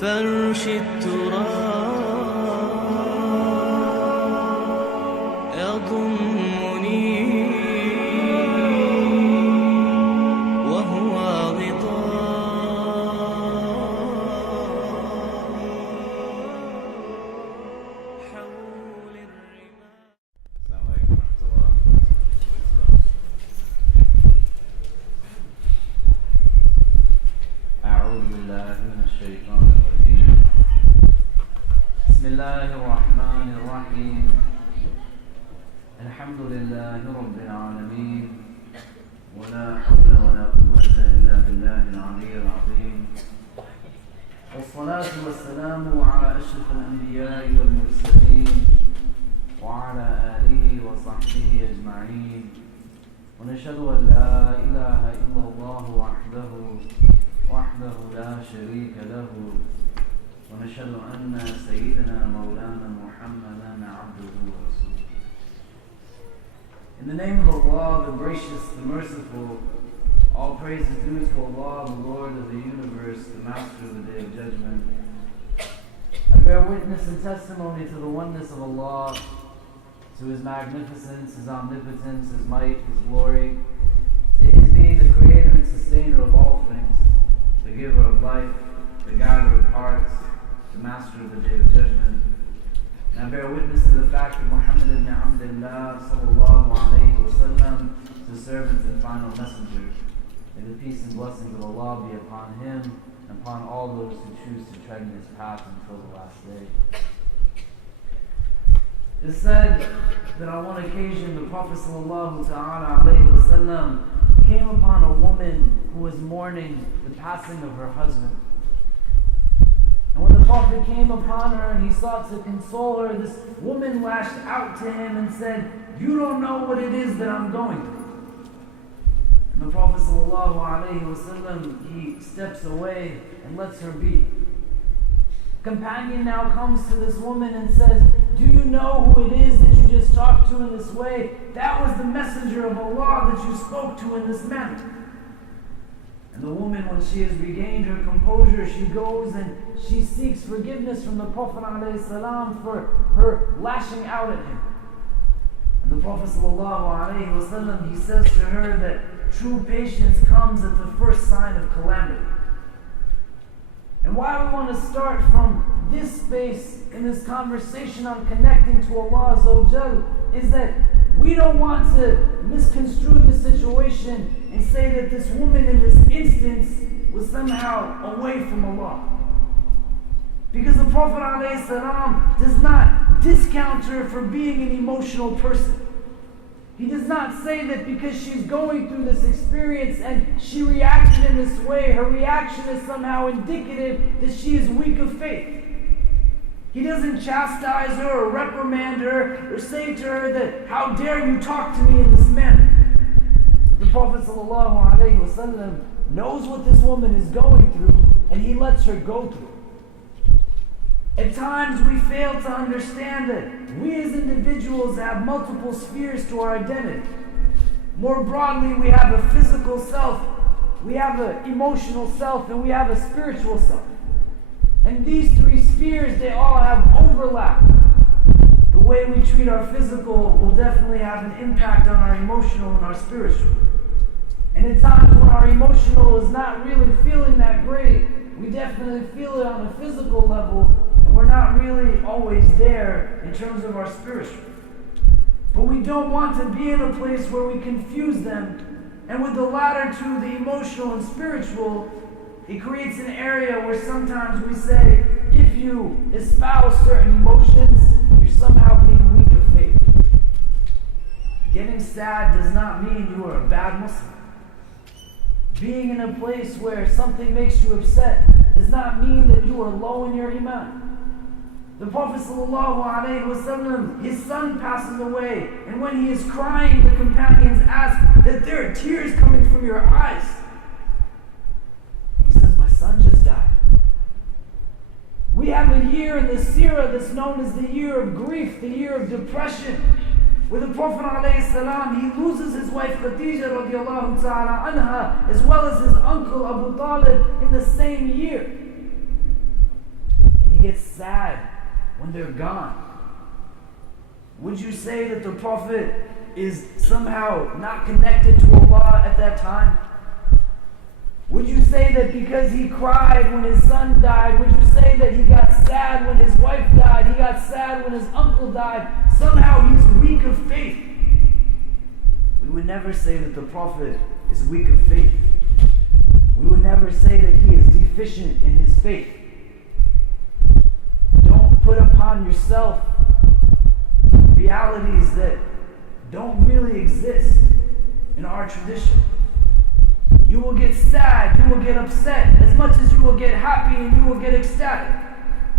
فرش التراب يضمني وهو غطاء حول الرمال. السلام عليكم ورحمة الله. أعوذ بالله من الشيطان الرجيم. بسم الله الرحمن الرحيم. الحمد لله رب العالمين، ولا حول ولا قوة إلا بالله العلي العظيم، والصلاة والسلام على أشرف الأنبياء والمرسلين وعلى آله وصحبه أجمعين، ونشهد أن لا إله إلا الله وحده لا شريك له، ونشهد أن سيدنا مولانا محمدا عبده ورسوله. In the name of Allah, the gracious, the merciful, all praise is due to Allah, the Lord of the universe, the Master of the Day of Judgment. I bear witness and testimony to the oneness of Allah, to His magnificence, His omnipotence, His might, His glory, to His being the creator and sustainer of all things, the giver of life, the guider of hearts, the Master of the Day of Judgment. And I bear witness to the fact that Muhammad ibn Abdullah sallallahu alayhi wa sallam is the servant and final messenger. May the peace and blessings of Allah be upon him and upon all those who choose to tread in his path until the last day. It is said that on one occasion the Prophet sallallahu ta'ala alayhi wa sallam came upon a woman who was mourning the passing of her husband. And when the Prophet came upon her and he sought to console her, this woman lashed out to him and said, "You don't know what it is that I'm going through." And the Prophet ﷺ, he steps away and lets her be. A companion now comes to this woman and says, "Do you know who it is that you just talked to in this way? That was the messenger of Allah that you spoke to in this manner." And the woman, when she has regained her composure, she goes and she seeks forgiveness from the Prophet ﷺ for her lashing out at him. And the Prophet ﷺ, he says to her that true patience comes at the first sign of calamity. And why we want to start from this space in this conversation on connecting to Allah Azza wa Jal is that we don't want to misconstrue the situation and say that this woman in this instance was somehow away from Allah. Because the Prophet ﷺ does not discount her for being an emotional person. He does not say that because she's going through this experience and she reacted in this way, her reaction is somehow indicative that she is weak of faith. He doesn't chastise her or reprimand her or say to her that, "How dare you talk to me in this manner?" The Prophet ﷺ knows what this woman is going through and he lets her go through. At times we fail to understand that we as individuals have multiple spheres to our identity. More broadly, we have a physical self, we have an emotional self, and we have a spiritual self. And these three spheres, they all have overlap. The way we treat our physical will definitely have an impact on our emotional and our spiritual. And at times when our emotional is not really feeling that great, we definitely feel it on a physical level, and we're not really always there in terms of our spiritual. But we don't want to be in a place where we confuse them, and with the latter two, the emotional and spiritual, it creates an area where sometimes we say, if you espouse certain emotions, you're somehow being weak of faith. Getting sad does not mean you are a bad Muslim. Being in a place where something makes you upset does not mean that you are low in your iman. The Prophet ﷺ, his son passes away, and when he is crying, the companions ask that there are tears coming from your eyes. He says, "My son just died." We have a year in the seerah that's known as the year of grief, the year of depression, where the Prophet ﷺ, he loses his wife Khadija radiallahu ta'ala anha, as well as his uncle Abu Talib in the same year. gets sad when they're gone. Would you say that the Prophet is somehow not connected to Allah at that time? Would you say that because he cried when his son died, would you say that he got sad when his wife died, he got sad when his uncle died, somehow he's weak of faith? We would never say that the Prophet is weak of faith. We would never say that he is deficient in his faith. Don't put upon yourself realities that don't really exist in our tradition. You will get sad, you will get upset, as much as you will get happy and you will get ecstatic.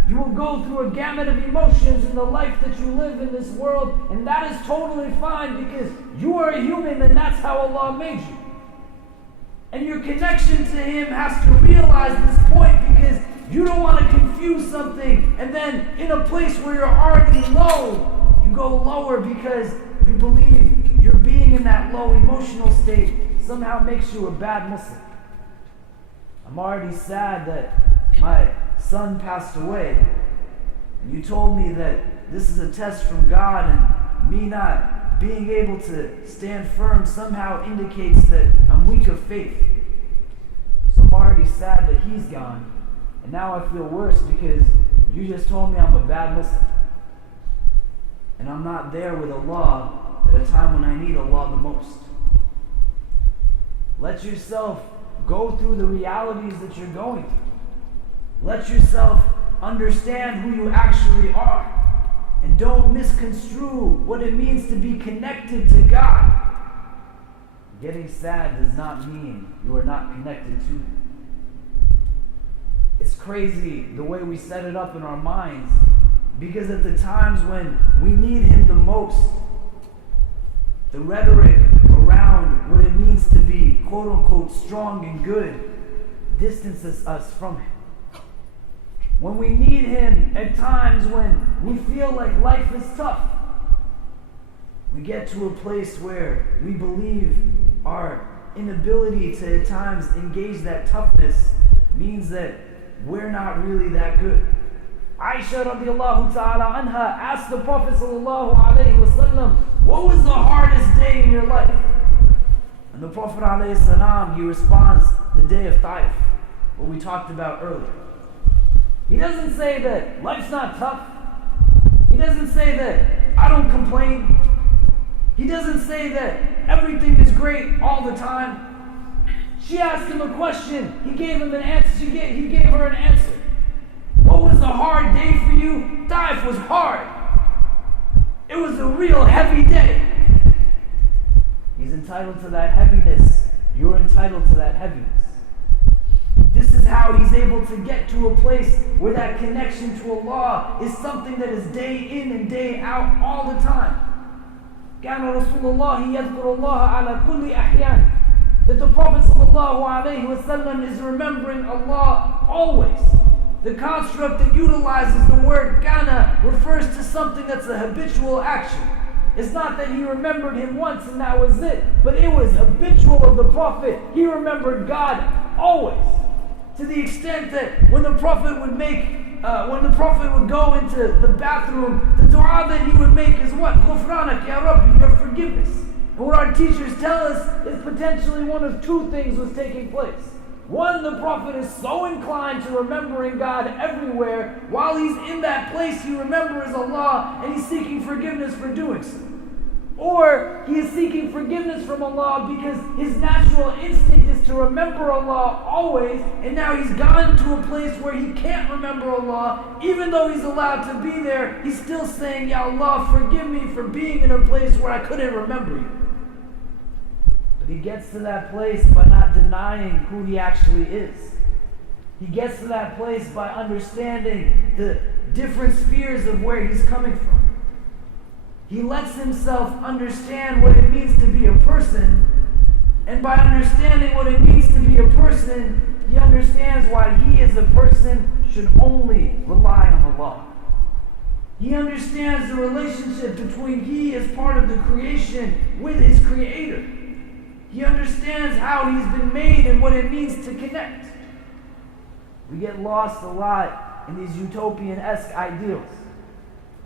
You will go through a gamut of emotions in the life that you live in this world, and that is totally fine because you are a human and that's how Allah made you. And your connection to Him has to realize this point because you don't want to confuse something and then in a place where you're already low, you go lower because you believe your being in that low emotional state somehow makes you a bad Muslim. I'm already sad that my son passed away, and you told me that this is a test from God, and me not being able to stand firm somehow indicates that I'm weak of faith. So I'm already sad that he's gone, and now I feel worse because you just told me I'm a bad Muslim, and I'm not there with Allah at a time when I need Allah the most. Let yourself go through the realities that you're going through. Let yourself understand who you actually are. And don't misconstrue what it means to be connected to God. Getting sad does not mean you are not connected to Him. It's crazy the way we set it up in our minds, because at the times when we need Him the most, the rhetoric around what it means to be quote-unquote strong and good distances us from Him. When we need Him at times when we feel like life is tough, we get to a place where we believe our inability to at times engage that toughness means that we're not really that good. Aisha radiallahu ta'ala anha asked the Prophet sallallahu alayhi wa sallam, what was the hardest day in your life? And the Prophet alayhi salam, he responds, the day of Taif, what we talked about earlier. He doesn't say that life's not tough. He doesn't say that I don't complain. He doesn't say that everything is great all the time. She asked him a question. He gave him an answer. He gave her an answer. What was a hard day for you? Taif was hard. It was a real heavy day. He's entitled to that heaviness. You're entitled to that heaviness. This is how he's able to get to a place where that connection to Allah is something that is day in and day out all the time. كان رسول الله يذكر الله على كل أحيان. That the Prophet ﷺ is remembering Allah always. The construct that utilizes the word kana refers to something that's a habitual action. It's not that he remembered Him once and that was it, but it was habitual of the Prophet. He remembered God always. To the extent that when the Prophet would go into the bathroom, the dua that he would make is what? Ghufranak ya Rabbi, your forgiveness. And what our teachers tell us is potentially one of two things was taking place. One, the Prophet is so inclined to remembering God everywhere, while he's in that place he remembers Allah and he's seeking forgiveness for doing so. Or he is seeking forgiveness from Allah because his natural instinct is to remember Allah always, and now he's gotten to a place where he can't remember Allah. Even though he's allowed to be there, he's still saying, Ya Allah, forgive me for being in a place where I couldn't remember you. But he gets to that place by not denying who he actually is. He gets to that place by understanding the different spheres of where he's coming from. He lets himself understand what it means to be a person, and by understanding what it means to be a person, he understands why he as a person should only rely on Allah. He understands the relationship between he as part of the creation with his Creator. He understands how he's been made and what it means to connect. We get lost a lot in these utopian-esque ideals.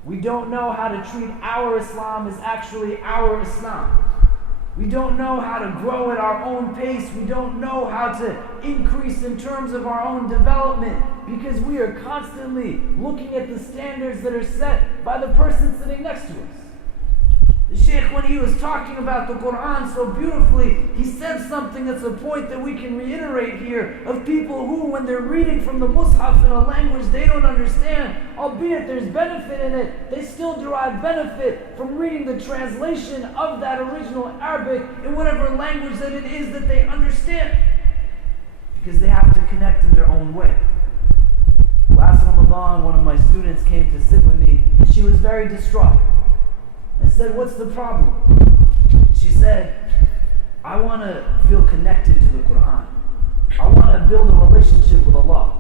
We don't know how to treat our Islam as actually our Islam. We don't know how to grow at our own pace. We don't know how to increase in terms of our own development because we are constantly looking at the standards that are set by the person sitting next to us. The Sheikh, when he was talking about the Quran so beautifully, he said something that's a point that we can reiterate here of people who, when they're reading from the Mus'haf in a language they don't understand, albeit there's benefit in it, they still derive benefit from reading the translation of that original Arabic in whatever language that it is that they understand. Because they have to connect in their own way. Last Ramadan, one of my students came to sit with me, and she was very distraught. I said, "What's the problem?" She said, "I want to feel connected to the Quran. I want to build a relationship with Allah."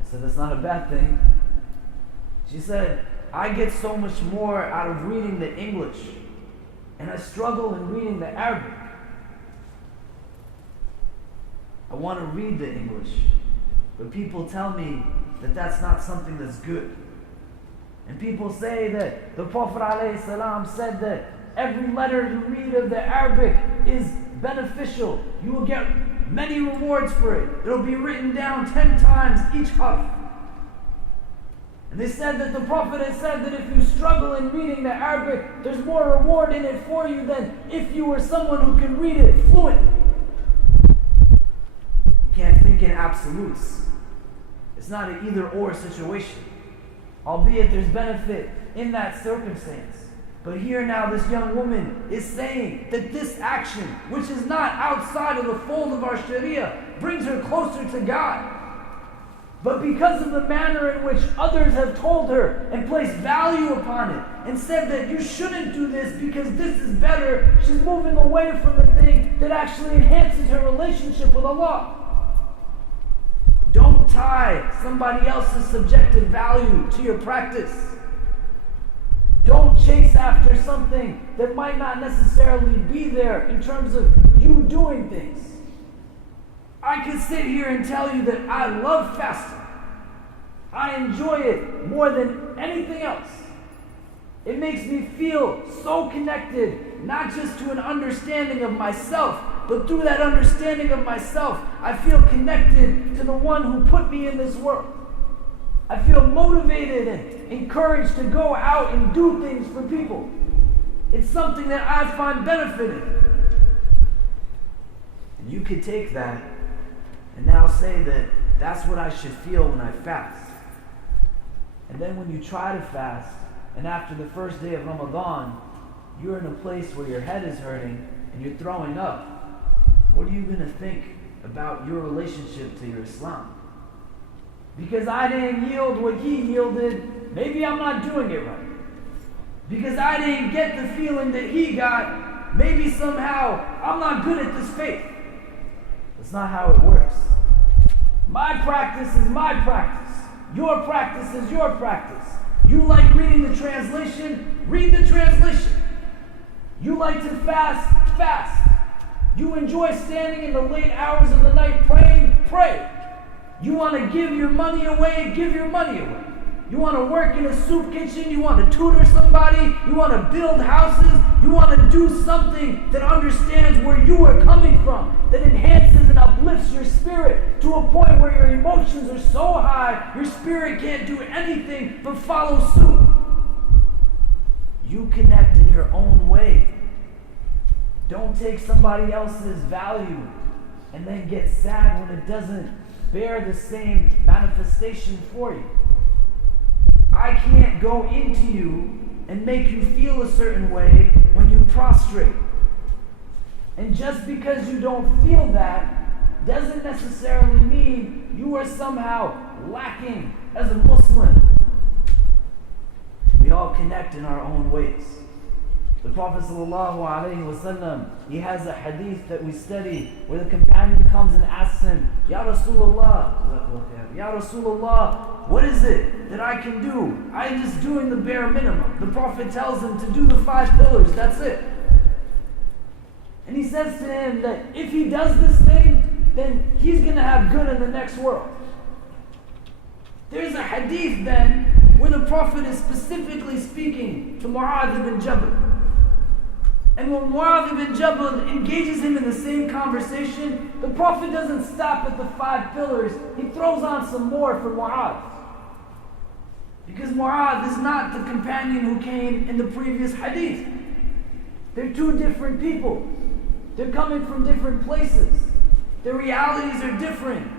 I said, "That's not a bad thing." She said, "I get so much more out of reading the English, and I struggle in reading the Arabic. I want to read the English, but people tell me that that's not something that's good. And people say that the Prophet ﷺ said that every letter you read of the Arabic is beneficial. You will get many rewards for it. It'll be written down 10 times each harf." And they said that the Prophet has said that if you struggle in reading the Arabic, there's more reward in it for you than if you were someone who can read it fluently. You can't think in absolutes. It's not an either-or situation. Albeit there's benefit in that circumstance. But here now this young woman is saying that this action, which is not outside of the fold of our Sharia, brings her closer to God. But because of the manner in which others have told her and placed value upon it and said that you shouldn't do this because this is better, she's moving away from the thing that actually enhances her relationship with Allah. Don't tie somebody else's subjective value to your practice. Don't chase after something that might not necessarily be there in terms of you doing things. I could sit here and tell you that I love fasting. I enjoy it more than anything else. It makes me feel so connected, not just to an understanding of myself, but through that understanding of myself, I feel connected to the one who put me in this world. I feel motivated and encouraged to go out and do things for people. It's something that I find benefit in. And you could take that and now say that that's what I should feel when I fast. And then when you try to fast, and after the first day of Ramadan, you're in a place where your head is hurting and you're throwing up, what are you going to think about your relationship to your Islam? Because I didn't yield what he yielded, maybe I'm not doing it right. Because I didn't get the feeling that he got, maybe somehow I'm not good at this faith. That's not how it works. My practice is my practice. Your practice is your practice. You like reading the translation? Read the translation. You like to fast? Fast. You enjoy standing in the late hours of the night praying? Pray. You want to give your money away? Give your money away. You want to work in a soup kitchen? You want to tutor somebody? You want to build houses? You want to do something that understands where you are coming from, that enhances and uplifts your spirit to a point where your emotions are so high, your spirit can't do anything but follow suit. You connect in your own way. Don't take somebody else's value and then get sad when it doesn't bear the same manifestation for you. I can't go into you and make you feel a certain way when you prostrate. And just because you don't feel that doesn't necessarily mean you are somehow lacking as a Muslim. We all connect in our own ways. The Prophet ﷺ, he has a hadith that we study where the companion comes and asks him, Ya Rasulullah, what is it that I can do? I'm just doing the bare minimum. The Prophet tells him to do the 5 pillars, that's it. And he says to him that if he does this thing, then he's going to have good in the next world. There's a hadith then where the Prophet is specifically speaking to Mu'adh ibn Jabal. And when Mu'adh ibn Jabal engages him in the same conversation, the Prophet doesn't stop at the 5 pillars. He throws on some more for Mu'adh. Because Mu'adh is not the companion who came in the previous hadith. They're 2 different people. They're coming from different places. Their realities are different.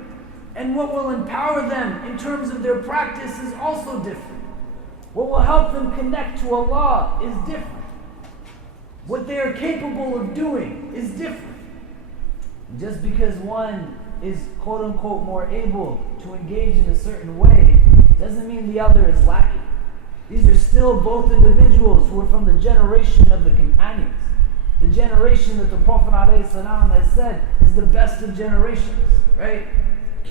And what will empower them in terms of their practice is also different. What will help them connect to Allah is different. What they are capable of doing is different. Just because one is quote unquote more able to engage in a certain way doesn't mean the other is lacking. These are still both individuals who are from the generation of the companions. The generation that the Prophet ﷺ has said is the best of generations, right?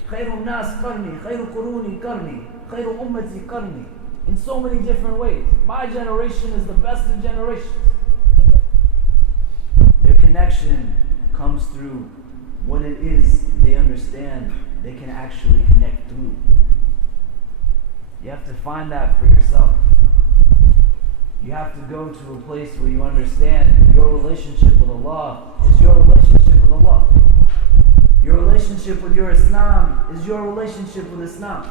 خير الناس قرني, خير قروني قرني, خير أمتي قرني. In so many different ways. My generation is the best of generations. Their connection comes through what it is they understand they can actually connect through. You have to find that for yourself. You have to go to a place where you understand your relationship with Allah is your relationship with Allah. Your relationship with your Islam is your relationship with Islam.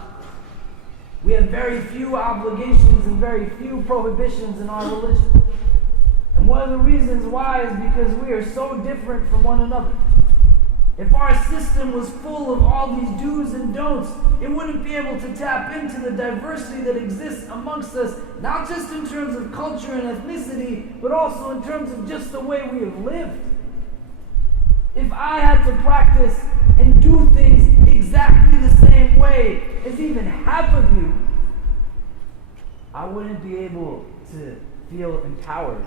We have very few obligations and very few prohibitions in our religion. And one of the reasons why is because we are so different from one another. If our system was full of all these do's and don'ts, it wouldn't be able to tap into the diversity that exists amongst us, not just in terms of culture and ethnicity, but also in terms of just the way we have lived. If I had to practice and do things exactly the same way as even half of you, I wouldn't be able to feel empowered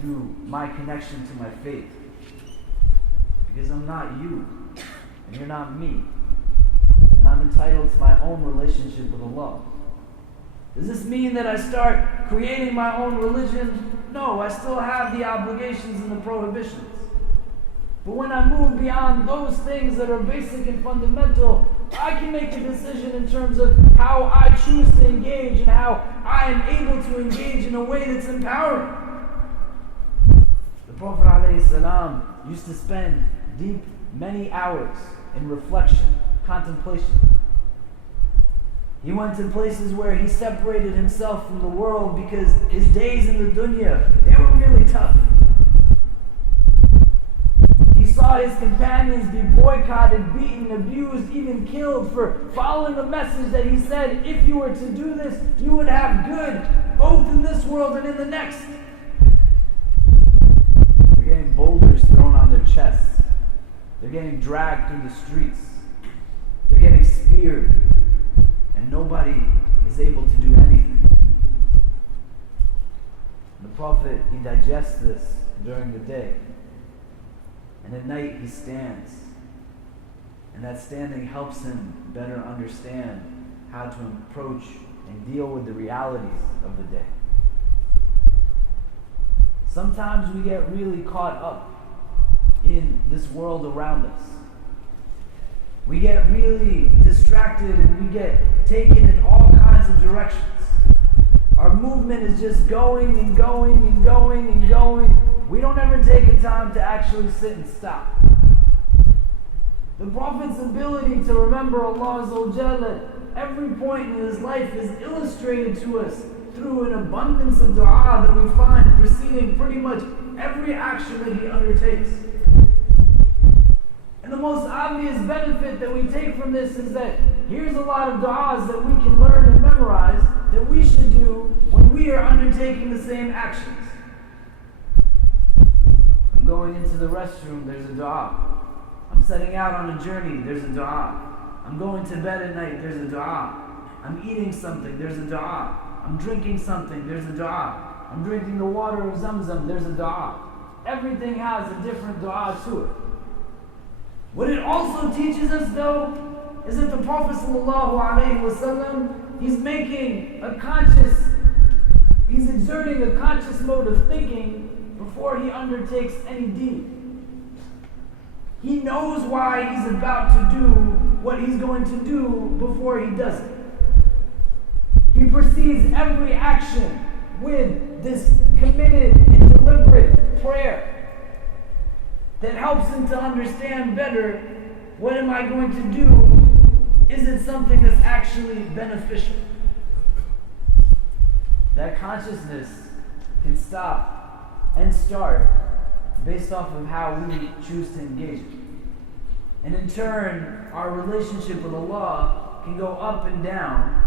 through my connection to my faith. Because I'm not you, and you're not me. And I'm entitled to my own relationship with Allah. Does this mean that I start creating my own religion? No, I still have the obligations and the prohibitions. But when I move beyond those things that are basic and fundamental, I can make a decision in terms of how I choose to engage and how I am able to engage in a way that's empowering. The Prophet ﷺ used to spend many hours in reflection, contemplation. He went to places where he separated himself from the world because his days in the dunya, they were really tough. He saw his companions be boycotted, beaten, abused, even killed for following the message that he said, if you were to do this, you would have good, both in this world and in the next. They're getting boulders thrown on their chests. They're getting dragged through the streets. They're getting speared. And nobody is able to do anything. And the Prophet, he digests this during the day. And at night he stands. And that standing helps him better understand how to approach and deal with the realities of the day. Sometimes we get really caught up in this world around us. We get really distracted and we get taken in all kinds of directions. Our movement is just going and going and going and going. We don't ever take a time to actually sit and stop. The Prophet's ability to remember Allah Azza wa Jalla at every point in his life is illustrated to us through an abundance of dua that we find preceding pretty much every action that he undertakes. And the most obvious benefit that we take from this is that here's a lot of du'as that we can learn and memorize that we should do when we are undertaking the same actions. I'm going into the restroom, there's a du'a. I'm setting out on a journey, there's a du'a. I'm going to bed at night, there's a du'a. I'm eating something, there's a du'a. I'm drinking something, there's a du'a. I'm drinking the water of Zamzam, there's a du'a. Everything has a different du'a to it. What it also teaches us though, is that the Prophet ﷺ, he's exerting a conscious mode of thinking before he undertakes any deed. He knows why he's about to do what he's going to do before he does it. He precedes every action with this committed and deliberate prayer that helps him to understand better, what am I going to do? Is it something that's actually beneficial? That consciousness can stop and start based off of how we choose to engage it. And in turn, our relationship with Allah can go up and down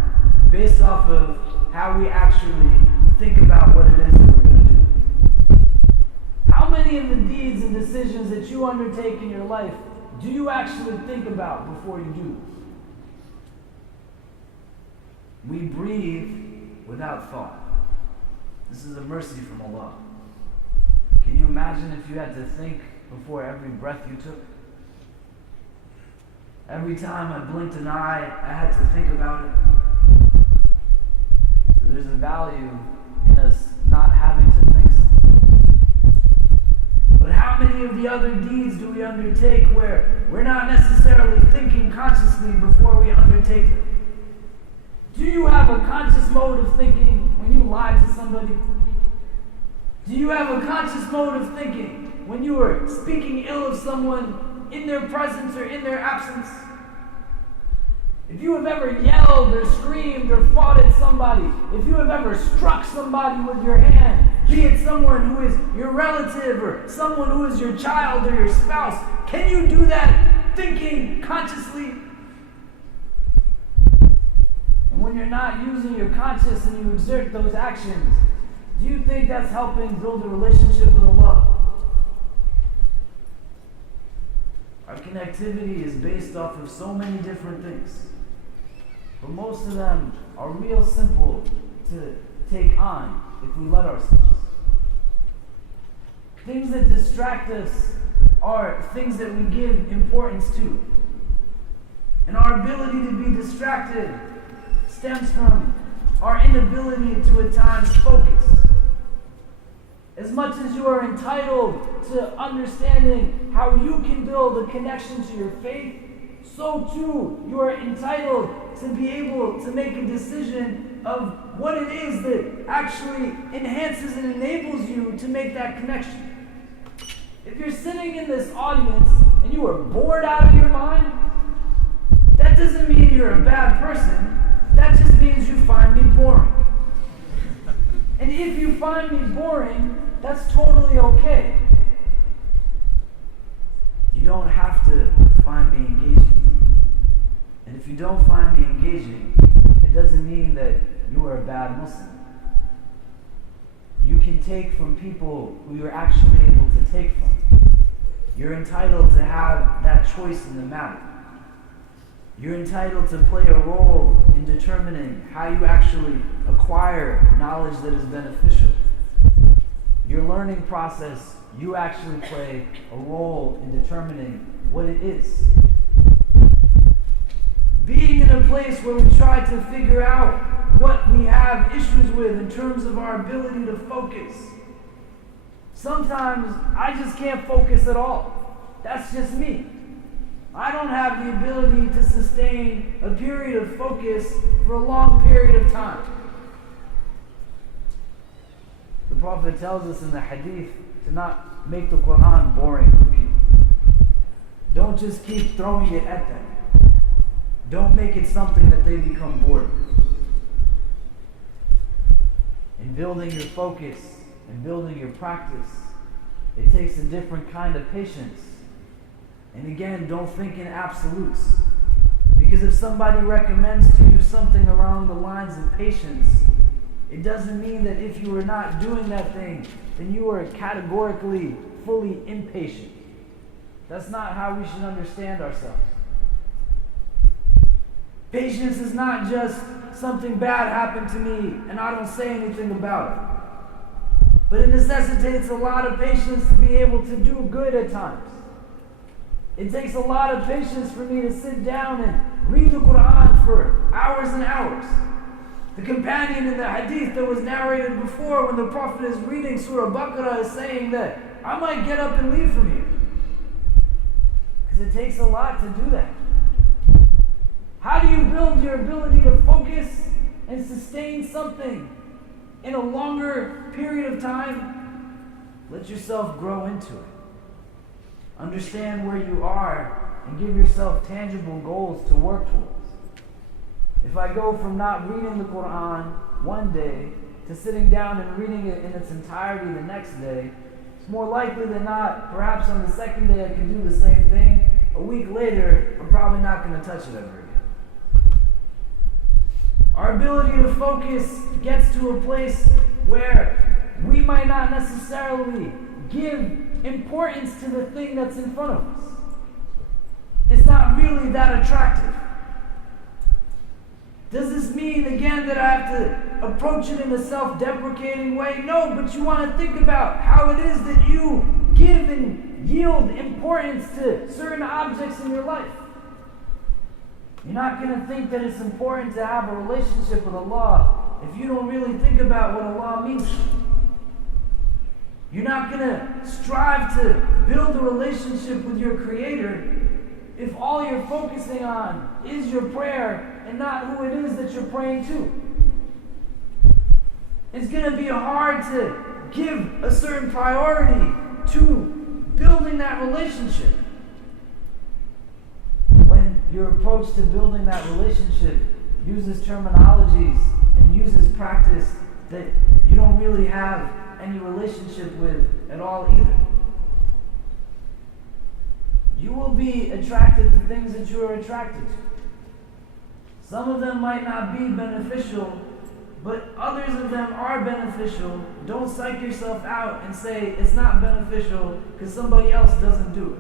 based off of how we actually think about what it is that we're going to do. How many of the deeds and decisions that you undertake in your life do you actually think about before you do? We breathe without thought. This is a mercy from Allah. Can you imagine if you had to think before every breath you took? Every time I blinked an eye, I had to think about it. So there's a value in us not having to think something. But how many of the other deeds do we undertake where we're not necessarily thinking consciously before we undertake them? Do you have a conscious mode of thinking when you lie to somebody? Do you have a conscious mode of thinking when you are speaking ill of someone in their presence or in their absence? If you have ever yelled or screamed or fought at somebody, if you have ever struck somebody with your hand, be it someone who is your relative or someone who is your child or your spouse, can you do that thinking consciously? And when you're not using your conscious and you exert those actions, do you think that's helping build a relationship with Allah? Our connectivity is based off of so many different things. But most of them are real simple to take on if we let ourselves. Things that distract us are things that we give importance to. And our ability to be distracted stems from our inability to at times focus. As much as you are entitled to understanding how you can build a connection to your faith, so too you are entitled to be able to make a decision of what it is that actually enhances and enables you to make that connection. If you're sitting in this audience and you are bored out of your mind, that doesn't mean you're a bad person. That just means you find me boring. And if you find me boring, that's totally okay. You don't have to find me engaging. And if you don't find me engaging, it doesn't mean that you are a bad Muslim. You can take from people who you're actually able to take from. You're entitled to have that choice in the matter. You're entitled to play a role in determining how you actually acquire knowledge that is beneficial. Your learning process, you actually play a role in determining what it is. Being in a place where we try to figure out what we have issues with in terms of our ability to focus. Sometimes I just can't focus at all. That's just me. I don't have the ability to sustain a period of focus for a long period of time. The Prophet tells us in the hadith to not make the Quran boring for people. Don't just keep throwing it at them. Don't make it something that they become bored with. In building your focus and building your practice, it takes a different kind of patience. And again, don't think in absolutes. Because if somebody recommends to you something along the lines of patience, it doesn't mean that if you are not doing that thing, then you are categorically fully impatient. That's not how we should understand ourselves. Patience is not just something bad happened to me and I don't say anything about it. But it necessitates a lot of patience to be able to do good at times. It takes a lot of patience for me to sit down and read the Quran for hours and hours. The companion in the hadith that was narrated before, when the Prophet is reading Surah Baqarah, is saying that I might get up and leave from here. Because it takes a lot to do that. How do you build your ability to focus and sustain something in a longer period of time, let yourself grow into it. Understand where you are and give yourself tangible goals to work towards. If I go from not reading the Quran one day to sitting down and reading it in its entirety the next day, it's more likely than not, perhaps on the second day I can do the same thing. A week later, I'm probably not going to touch it ever again. Our ability to focus gets to a place where we might not necessarily give importance to the thing that's in front of us. It's not really that attractive. Does this mean, again, that I have to approach it in a self-deprecating way? No, but you want to think about how it is that you give and yield importance to certain objects in your life. You're not going to think that it's important to have a relationship with Allah if you don't really think about what Allah means to you. You're not going to strive to build a relationship with your Creator if all you're focusing on is your prayer and not who it is that you're praying to. It's going to be hard to give a certain priority to building that relationship when your approach to building that relationship uses terminologies and uses practice that you don't really have any relationship with at all either. You will be attracted to things that you are attracted to. Some of them might not be beneficial, but others of them are beneficial. Don't psych yourself out and say it's not beneficial because somebody else doesn't do it.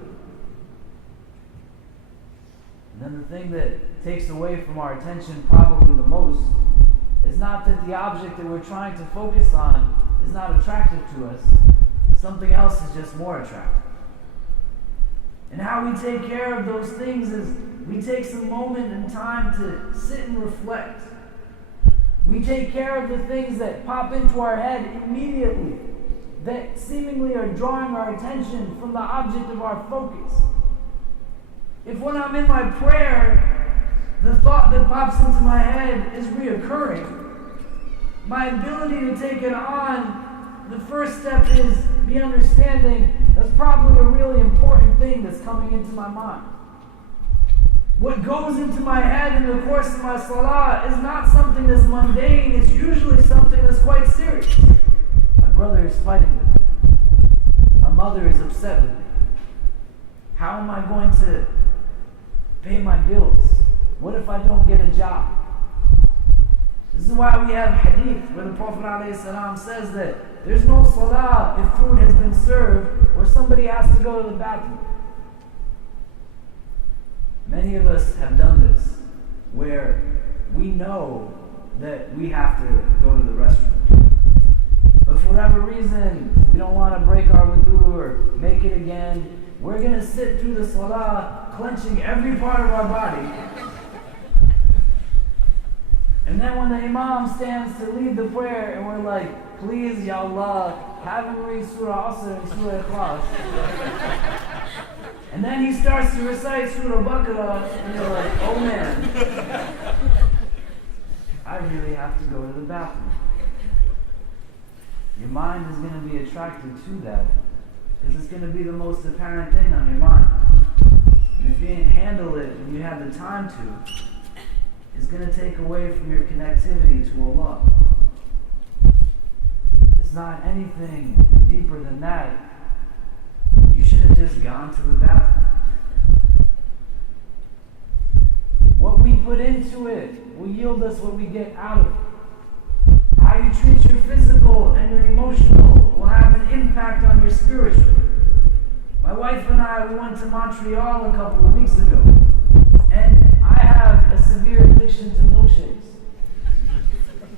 And then the thing that takes away from our attention probably the most is not that the object that we're trying to focus on is not attractive to us. Something else is just more attractive. And how we take care of those things is we take some moment in time to sit and reflect. We take care of the things that pop into our head immediately, that seemingly are drawing our attention from the object of our focus. If when I'm in my prayer, the thought that pops into my head is reoccurring, my ability to take it on, the first step is the understanding that's probably a really important thing that's coming into my mind. What goes into my head in the course of my salah is not something that's mundane, it's usually something that's quite serious. My brother is fighting with me. My mother is upset with me. How am I going to pay my bills? What if I don't get a job? This is why we have hadith where the Prophet ﷺ says that there's no salah if food has been served or somebody has to go to the bathroom. Many of us have done this where we know that we have to go to the restroom. But for whatever reason, we don't want to break our wudu or make it again. We're going to sit through the salah clenching every part of our body. And then when the Imam stands to lead the prayer and we're like, please, Ya Allah, have him read Surah Asr and Surah Ikhlas. And then he starts to recite Surah Baqarah and you're like, oh man, I really have to go to the bathroom. Your mind is going to be attracted to that because it's going to be the most apparent thing on your mind. And if you ain't handle it when you have the time to, it's going to take away from your connectivity to Allah. It's not anything deeper than that. You should have just gone to the bathroom. What we put into it will yield us what we get out of it. How you treat your physical and your emotional will have an impact on your spiritual. My wife and I, we went to Montreal a couple of weeks ago, and I have a severe addiction to milkshakes.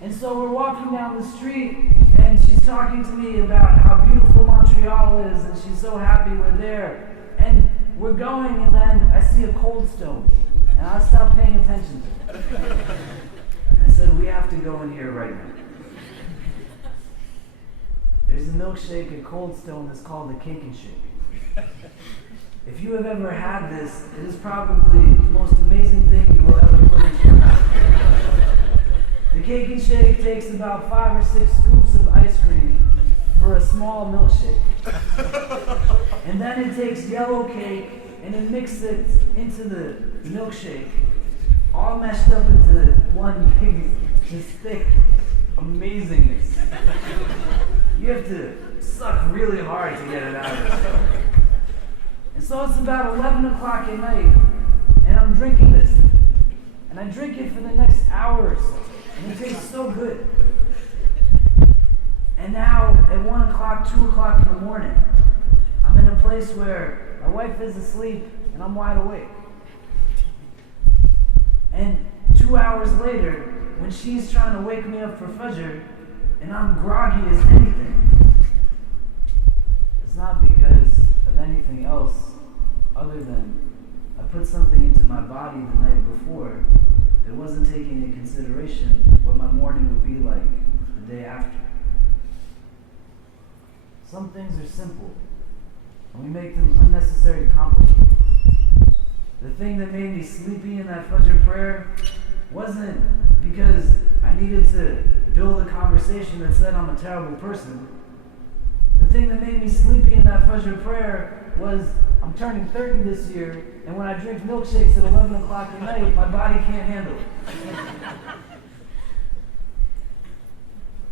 And so we're walking down the street, and she's talking to me about how beautiful Montreal is, and she's so happy we're there. And we're going, and then I see a Cold Stone, and I stopped paying attention to it. And I said, we have to go in here right now. There's a milkshake at Cold Stone that's called the Cake and Shake. If you have ever had this, it is probably the most amazing thing you will ever put into your mouth. The cake and shake takes about 5 or 6 scoops of ice cream for a small milkshake. And then it takes yellow cake and it mixes it into the milkshake, all meshed up into one big, just thick amazingness. You have to suck really hard to get it out of it. And so it's about 11 o'clock at night, and I'm drinking this. And I drink it for the next hour or so, and it tastes so good. And now, at 1 o'clock, 2 o'clock in the morning, I'm in a place where my wife is asleep, and I'm wide awake. And 2 hours later, when she's trying to wake me up for Fajr, and I'm groggy as anything, it's not because of anything else other than I put something into my body the night before that wasn't taking into consideration what my morning would be like the day after. Some things are simple, and we make them unnecessarily complicated. The thing that made me sleepy in that Fajr prayer wasn't because I needed to build a conversation that said I'm a terrible person. The thing that made me sleepy in that Fajr prayer was I'm turning 30 this year, and when I drink milkshakes at 11 o'clock at night, my body can't handle it.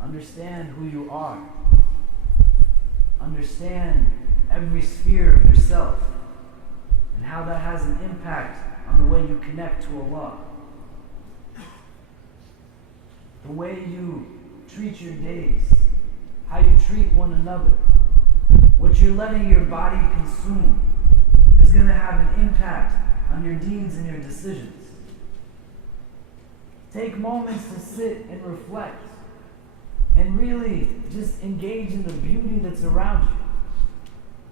Understand who you are. Understand every sphere of yourself and how that has an impact on the way you connect to Allah. The way you treat your days, how you treat one another, what you're letting your body consume is going to have an impact on your deeds and your decisions. Take moments to sit and reflect and really just engage in the beauty that's around you.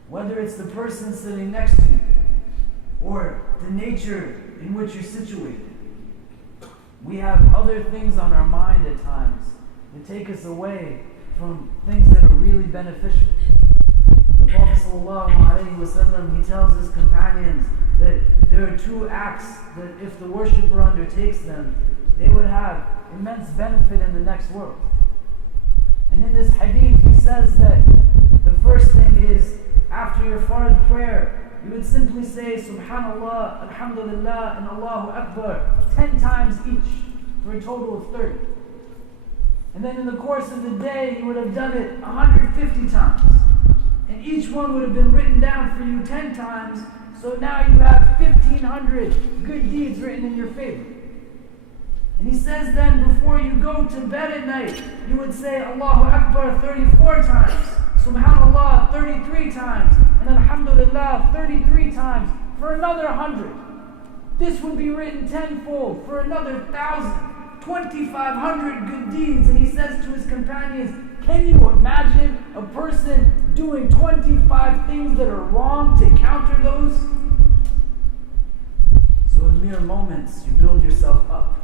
Whether it's the person sitting next to you or the nature in which you're situated. We have other things on our mind at times that take us away from things that are really beneficial. The Prophet ﷺ, he tells his companions that there are 2 acts that if the worshipper undertakes them, they would have immense benefit in the next world. And in this hadith, he says that the first thing is, after your fard prayer, you would simply say Subhanallah, Alhamdulillah, and Allahu Akbar 10 times each, for a total of 30. And then in the course of the day, you would have done it 150 times. And each one would have been written down for you 10 times, so now you have 1,500 good deeds written in your favor. And he says then, before you go to bed at night, you would say Allahu Akbar 34 times, Subhanallah 33 times, and Alhamdulillah 33 times for another 100. This would be written tenfold for another 1,000, 2,500 good deeds. And he says to his companions, can you imagine a person doing 25 things that are wrong to counter those? So in mere moments, you build yourself up.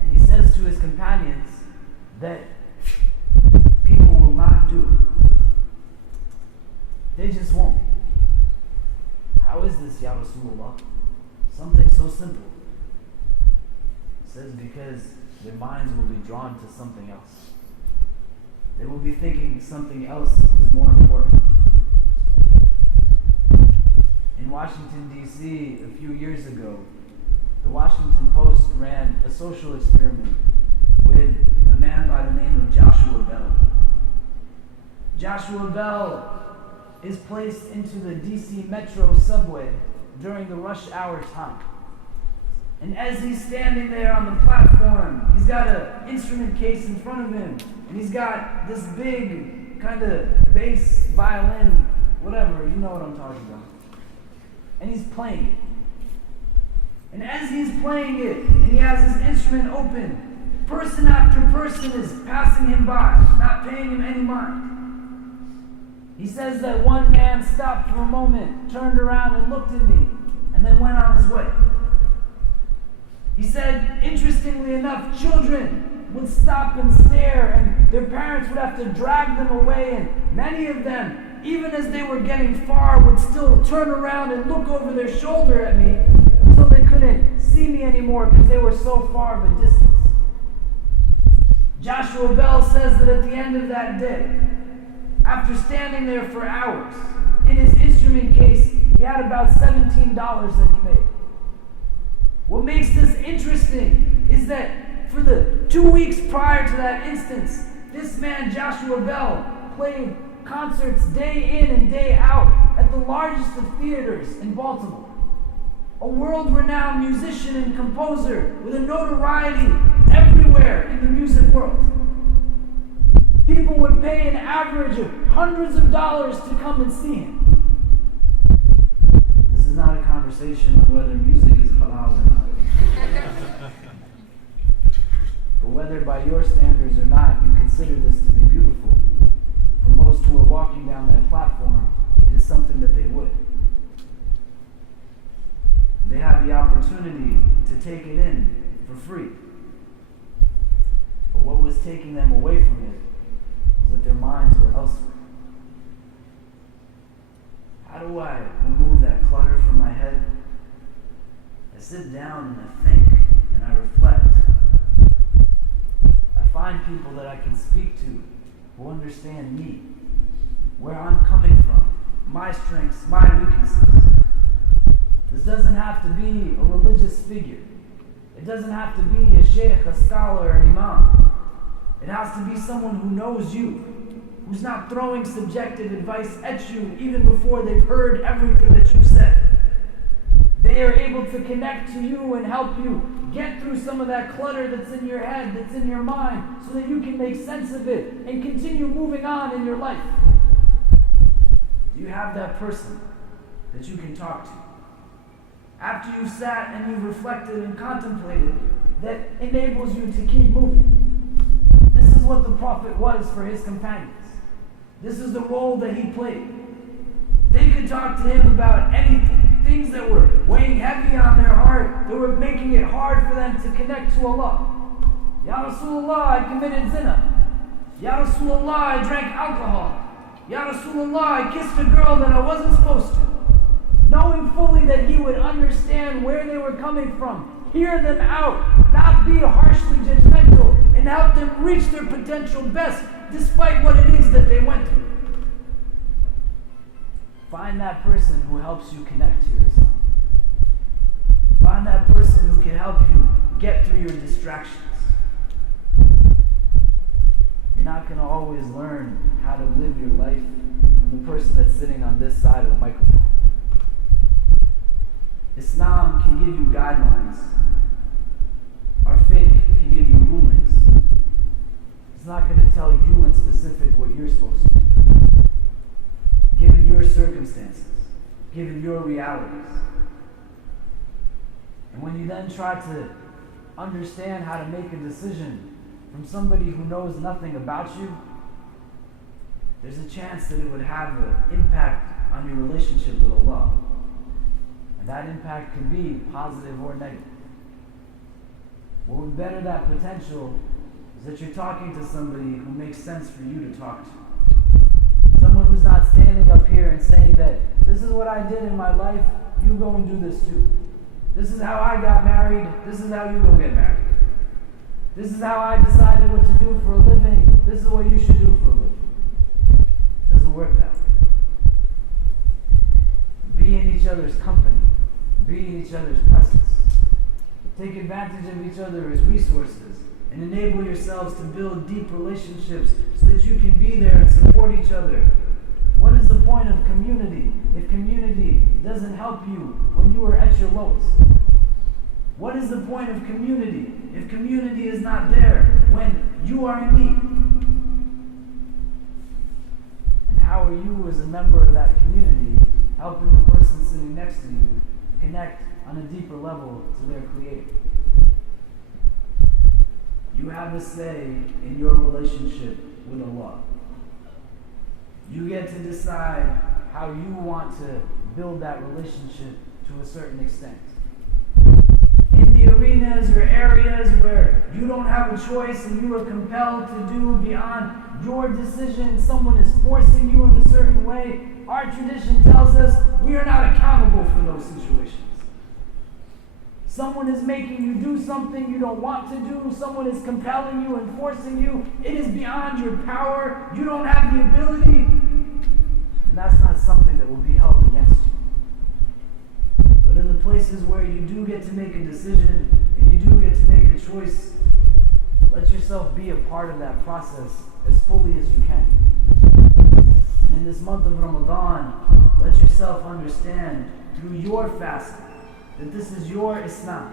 And he says to his companions that people will not do it. They just won't. How is this, Ya Rasulullah? Something so simple. He says because their minds will be drawn to something else. They will be thinking something else is more important. In Washington, D.C., a few years ago, the Washington Post ran a social experiment with a man by the name of Joshua Bell. Joshua Bell is placed into the DC Metro subway during the rush hour time. And as he's standing there on the platform, he's got an instrument case in front of him, and he's got this big kind of bass, violin, whatever, you know what I'm talking about. And he's playing it. And as he's playing it, and he has his instrument open, person after person is passing him by, not paying him any mind. He says that one man stopped for a moment, turned around and looked at me, and then went on his way. He said, interestingly enough, children would stop and stare, and their parents would have to drag them away, and many of them, even as they were getting far, would still turn around and look over their shoulder at me until they couldn't see me anymore because they were so far of a distance. Joshua Bell says that at the end of that day, after standing there for hours, in his instrument case, he had about $17 that he made. What makes this interesting is that for the 2 weeks prior to that instance, this man, Joshua Bell, played concerts day in and day out at the largest of theaters in Baltimore. A world-renowned musician and composer with a notoriety everywhere in the music world. People would pay an average of hundreds of dollars to come and see him. This is not a conversation on whether music is halal or not. But whether by your standards or not you consider this to be beautiful, for most who are walking down that platform, it is something that they would. They have the opportunity to take it in for free. But what was taking them away from it was that their minds were elsewhere. How do I remove that clutter from my head? I sit down and I think and I reflect. I find people that I can speak to who understand me, where I'm coming from, my strengths, my weaknesses. This doesn't have to be a religious figure. It doesn't have to be a Sheikh, a scholar, an Imam. It has to be someone who knows you, who's not throwing subjective advice at you even before they've heard everything that you've said. They are able to connect to you and help you get through some of that clutter that's in your head, that's in your mind, so that you can make sense of it and continue moving on in your life. Do you have that person that you can talk to? After you've sat and you've reflected and contemplated, that enables you to keep moving. This is what the Prophet was for his companions. This is the role that he played. They could talk to him about anything, things that were weighing heavy on their heart, that were making it hard for them to connect to Allah. Ya Rasulullah, I committed zina. Ya Rasulullah, I drank alcohol. Ya Rasulullah, I kissed a girl that I wasn't supposed to. Knowing fully that he would understand where they were coming from, hear them out, not be harshly judgmental, and help them reach their potential best despite what it is that they went through. Find that person who helps you connect to yourself. Find that person who can help you get through your distractions. You're not going to always learn how to live your life from the person that's sitting on this side of the microphone. Islam can give you guidelines. Our faith can give you rulings. It's not going to tell you in specific what you're supposed to do. Given your circumstances, given your realities. And when you then try to understand how to make a decision from somebody who knows nothing about you, there's a chance that it would have an impact on your relationship with Allah. That impact could be positive or negative. What would better that potential is that you're talking to somebody who makes sense for you to talk to. Someone who's not standing up here and saying that this is what I did in my life, you go and do this too. This is how I got married, this is how you go get married. This is how I decided what to do for a living, this is what you should do for a living. It doesn't work that way. Be in each other's company. Be in each other's presence. Take advantage of each other as resources and enable yourselves to build deep relationships so that you can be there and support each other. What is the point of community if community doesn't help you when you are at your lowest? What is the point of community if community is not there when you are in need? And how are you as a member of that community helping the person sitting next to you connect on a deeper level to their Creator? You have a say in your relationship with Allah. You get to decide how you want to build that relationship to a certain extent. In the arenas or areas where you don't have a choice and you are compelled to do beyond your decision, someone is forcing you in a certain way, our tradition tells us we are not accountable for those situations. Someone is making you do something you don't want to do. Someone is compelling you and forcing you. It is beyond your power. You don't have the ability. And that's not something that will be held against you. But in the places where you do get to make a decision and you do get to make a choice, let yourself be a part of that process as fully as you can. And in this month of Ramadan, let yourself understand through your fasting that this is your Islam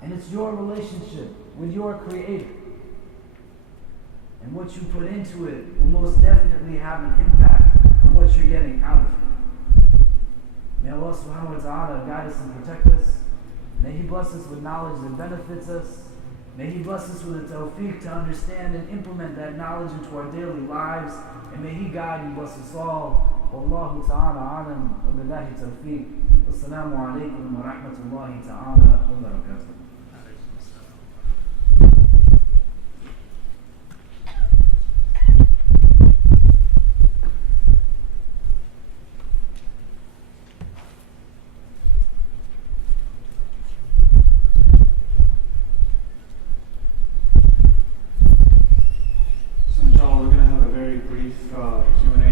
and it's your relationship with your Creator. And what you put into it will most definitely have an impact on what you're getting out of it. May Allah subhanahu wa ta'ala guide us and protect us. May He bless us with knowledge that benefits us. May He bless us with a tawfiq to understand and implement that knowledge into our daily lives. And may He guide and bless us all. Wallahu ta'ala alam wa billahi tawfiq. Wassalamu alaikum wa rahmatullahi ta'ala wa barakatuh.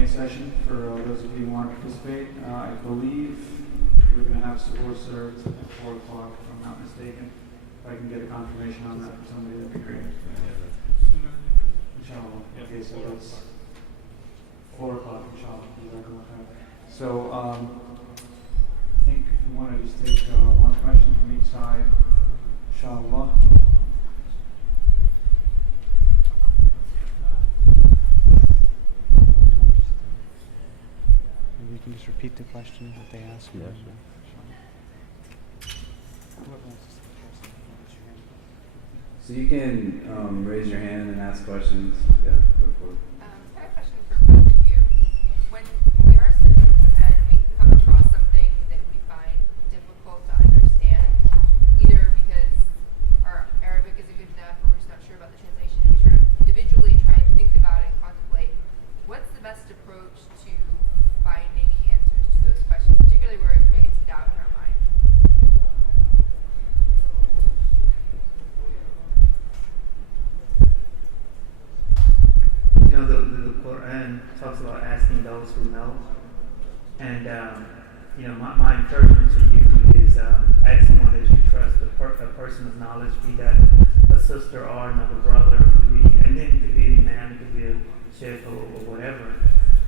Session for those of you who want to participate. I believe we're going to have support served at 4 o'clock, if I'm not mistaken. If I can get a confirmation on that for somebody, that'd be great. Inshallah. Okay, so that's 4 o'clock, inshallah. So I think we want to just take one question from each side, inshallah. You can just repeat the question that they asked. Yes. So you can raise your hand and ask questions. Yeah, go for it. I have a question for both of you. When we are studying and we come across something that we find difficult to understand, either because our Arabic isn't good enough or we're just not sure about the translation, and we sort of individually try and think about it and contemplate, what's the best approach to finding answers to those questions, particularly where it creates doubt in our mind? You know, the Quran talks about asking those who know. And, you know, my encouragement to you is ask someone that you trust, a person's knowledge, be that a sister or another brother, and then it could be any man, it could be a sheikh or whatever.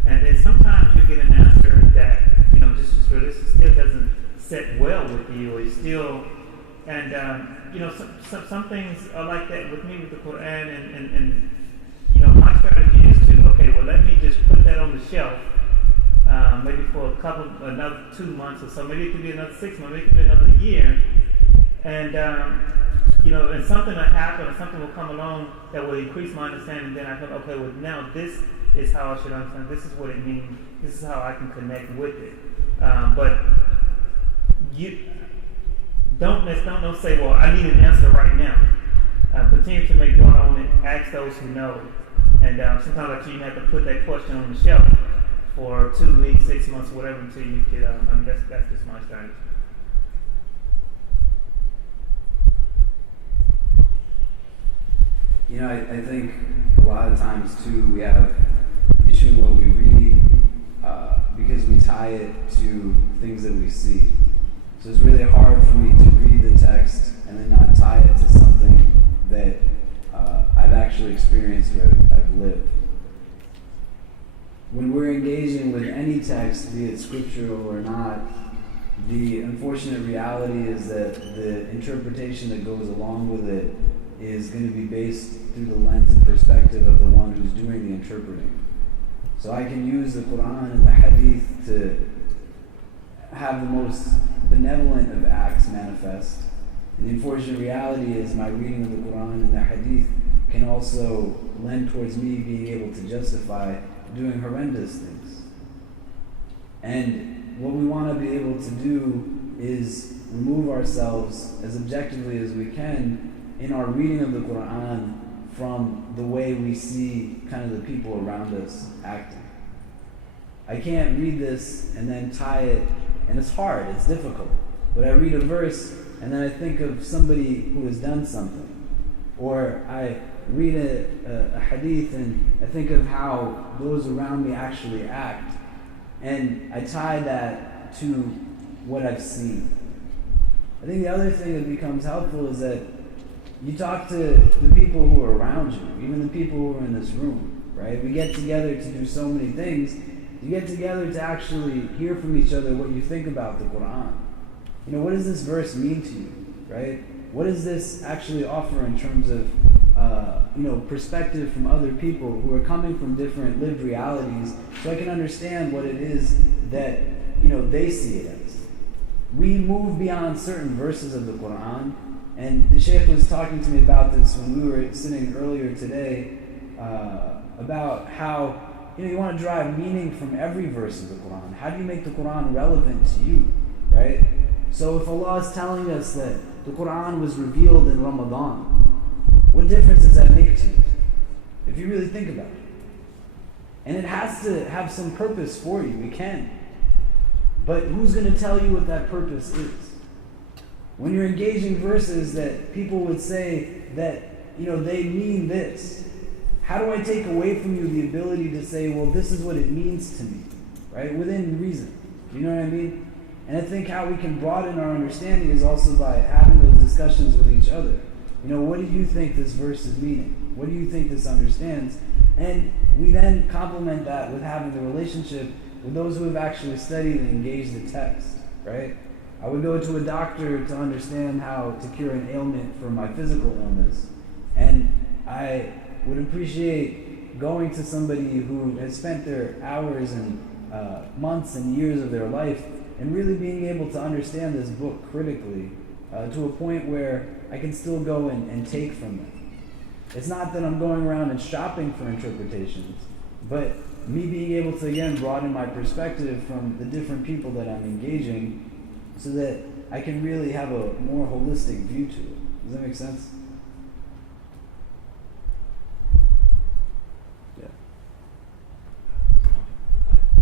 And then sometimes you get an answer that, you know, just for this still doesn't sit well with you, or you still, and, you know, some things are like that with me with the Quran, and you know, my strategy is to, okay, well, let me just put that on the shelf, maybe for another 2 months or so, maybe it could be another 6 months, maybe it could be another year, and, you know, and something will happen, or something will come along that will increase my understanding, then I go, okay, well, now this is how I should understand. This is what it means. This is how I can connect with it. But you don't say, well, I need an answer right now. Continue to make dua on it. Ask those who know. And sometimes you have to put that question on the shelf for 2 weeks, 6 months, whatever, until you get. I mean, that's just my strategy. You know, I think a lot of times too we have issue in what we read because we tie it to things that we see. So it's really hard for me to read the text and then not tie it to something that I've actually experienced or I've lived. When we're engaging with any text, be it scriptural or not, the unfortunate reality is that the interpretation that goes along with it is going to be based through the lens and perspective of the one who's doing the interpreting. So I can use the Quran and the Hadith to have the most benevolent of acts manifest. And the unfortunate reality is my reading of the Quran and the Hadith can also lend towards me being able to justify doing horrendous things. And what we want to be able to do is remove ourselves as objectively as we can in our reading of the Quran from the way we see kind of the people around us acting. I can't read this and then tie it, and it's hard, it's difficult, but I read a verse and then I think of somebody who has done something. Or I read a hadith and I think of how those around me actually act, and I tie that to what I've seen. I think the other thing that becomes helpful is that you talk to the people who are around you, even the people who are in this room, right? We get together to do so many things. You get together to actually hear from each other what you think about the Quran. What does this verse mean to you, right? What does this actually offer in terms of, perspective from other people who are coming from different lived realities, so I can understand what it is that, they see it as. We move beyond certain verses of the Quran, and the Sheikh was talking to me about this when we were sitting earlier today, about how, you want to derive meaning from every verse of the Quran. How do you make the Quran relevant to you, right? So if Allah is telling us that the Quran was revealed in Ramadan, what difference does that make to you? If you really think about it. And it has to have some purpose for you. It can. But who's going to tell you what that purpose is? When you're engaging verses that people would say that, they mean this, how do I take away from you the ability to say, well, this is what it means to me, right? Within reason. Do you know what I mean? And I think how we can broaden our understanding is also by having those discussions with each other. What do you think this verse is meaning? What do you think this understands? And we then complement that with having the relationship with those who have actually studied and engaged the text, right? I would go to a doctor to understand how to cure an ailment for my physical illness, and I would appreciate going to somebody who has spent their hours and months and years of their life and really being able to understand this book critically to a point where I can still go and take from it. It's not that I'm going around and shopping for interpretations, but me being able to, again, broaden my perspective from the different people that I'm engaging so that I can really have a more holistic view to it. Does that make sense? Yeah.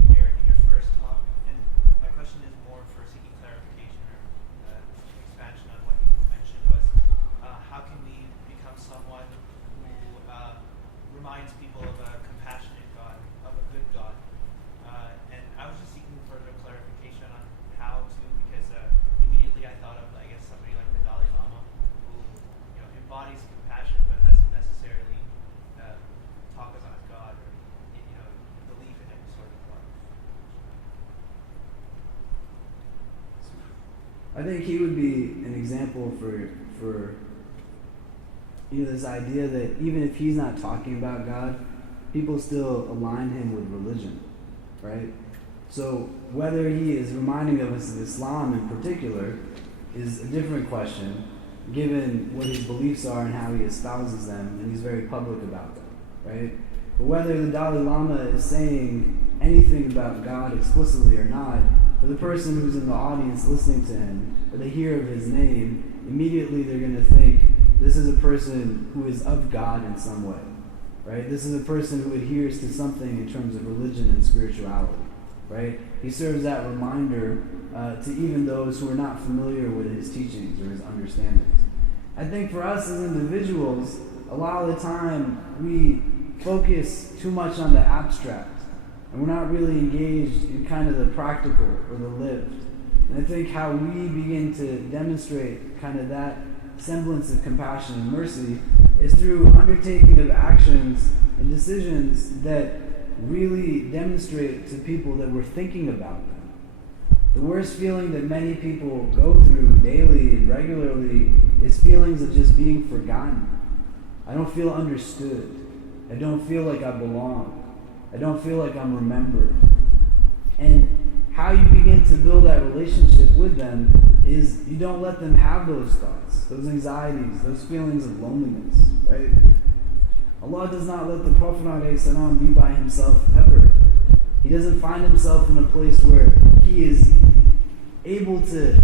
In your first talk, and my question is more for seeking clarification or expansion on what you mentioned, was how can we become someone who reminds people of a compassionate God, of a good God? And I was just seeking further clarification on how to, because immediately I thought of, I guess, somebody like the Dalai Lama, who embodies compassion but doesn't necessarily talk about God or believe in any sort of God. I think he would be an example for this idea that even if he's not talking about God, people still align him with religion, right? So whether he is reminding us of Islam in particular is a different question, given what his beliefs are and how he espouses them, and he's very public about them, right? But whether the Dalai Lama is saying anything about God explicitly or not, for the person who's in the audience listening to him, or they hear of his name, immediately they're going to think, this is a person who is of God in some way, right? This is a person who adheres to something in terms of religion and spirituality, right? He serves that reminder to even those who are not familiar with his teachings or his understandings. I think for us as individuals, a lot of the time we focus too much on the abstract, and we're not really engaged in kind of the practical or the lived. And I think how we begin to demonstrate kind of that semblance of compassion and mercy is through undertaking of actions and decisions that really demonstrate to people that we're thinking about them. The worst feeling that many people go through daily and regularly is feelings of just being forgotten. I don't feel understood. I don't feel like I belong. I don't feel like I'm remembered. And how you begin to build that relationship with them is you don't let them have those thoughts, those anxieties, those feelings of loneliness, right? Allah does not let the Prophet ﷺ be by himself ever. He doesn't find himself in a place where he is able to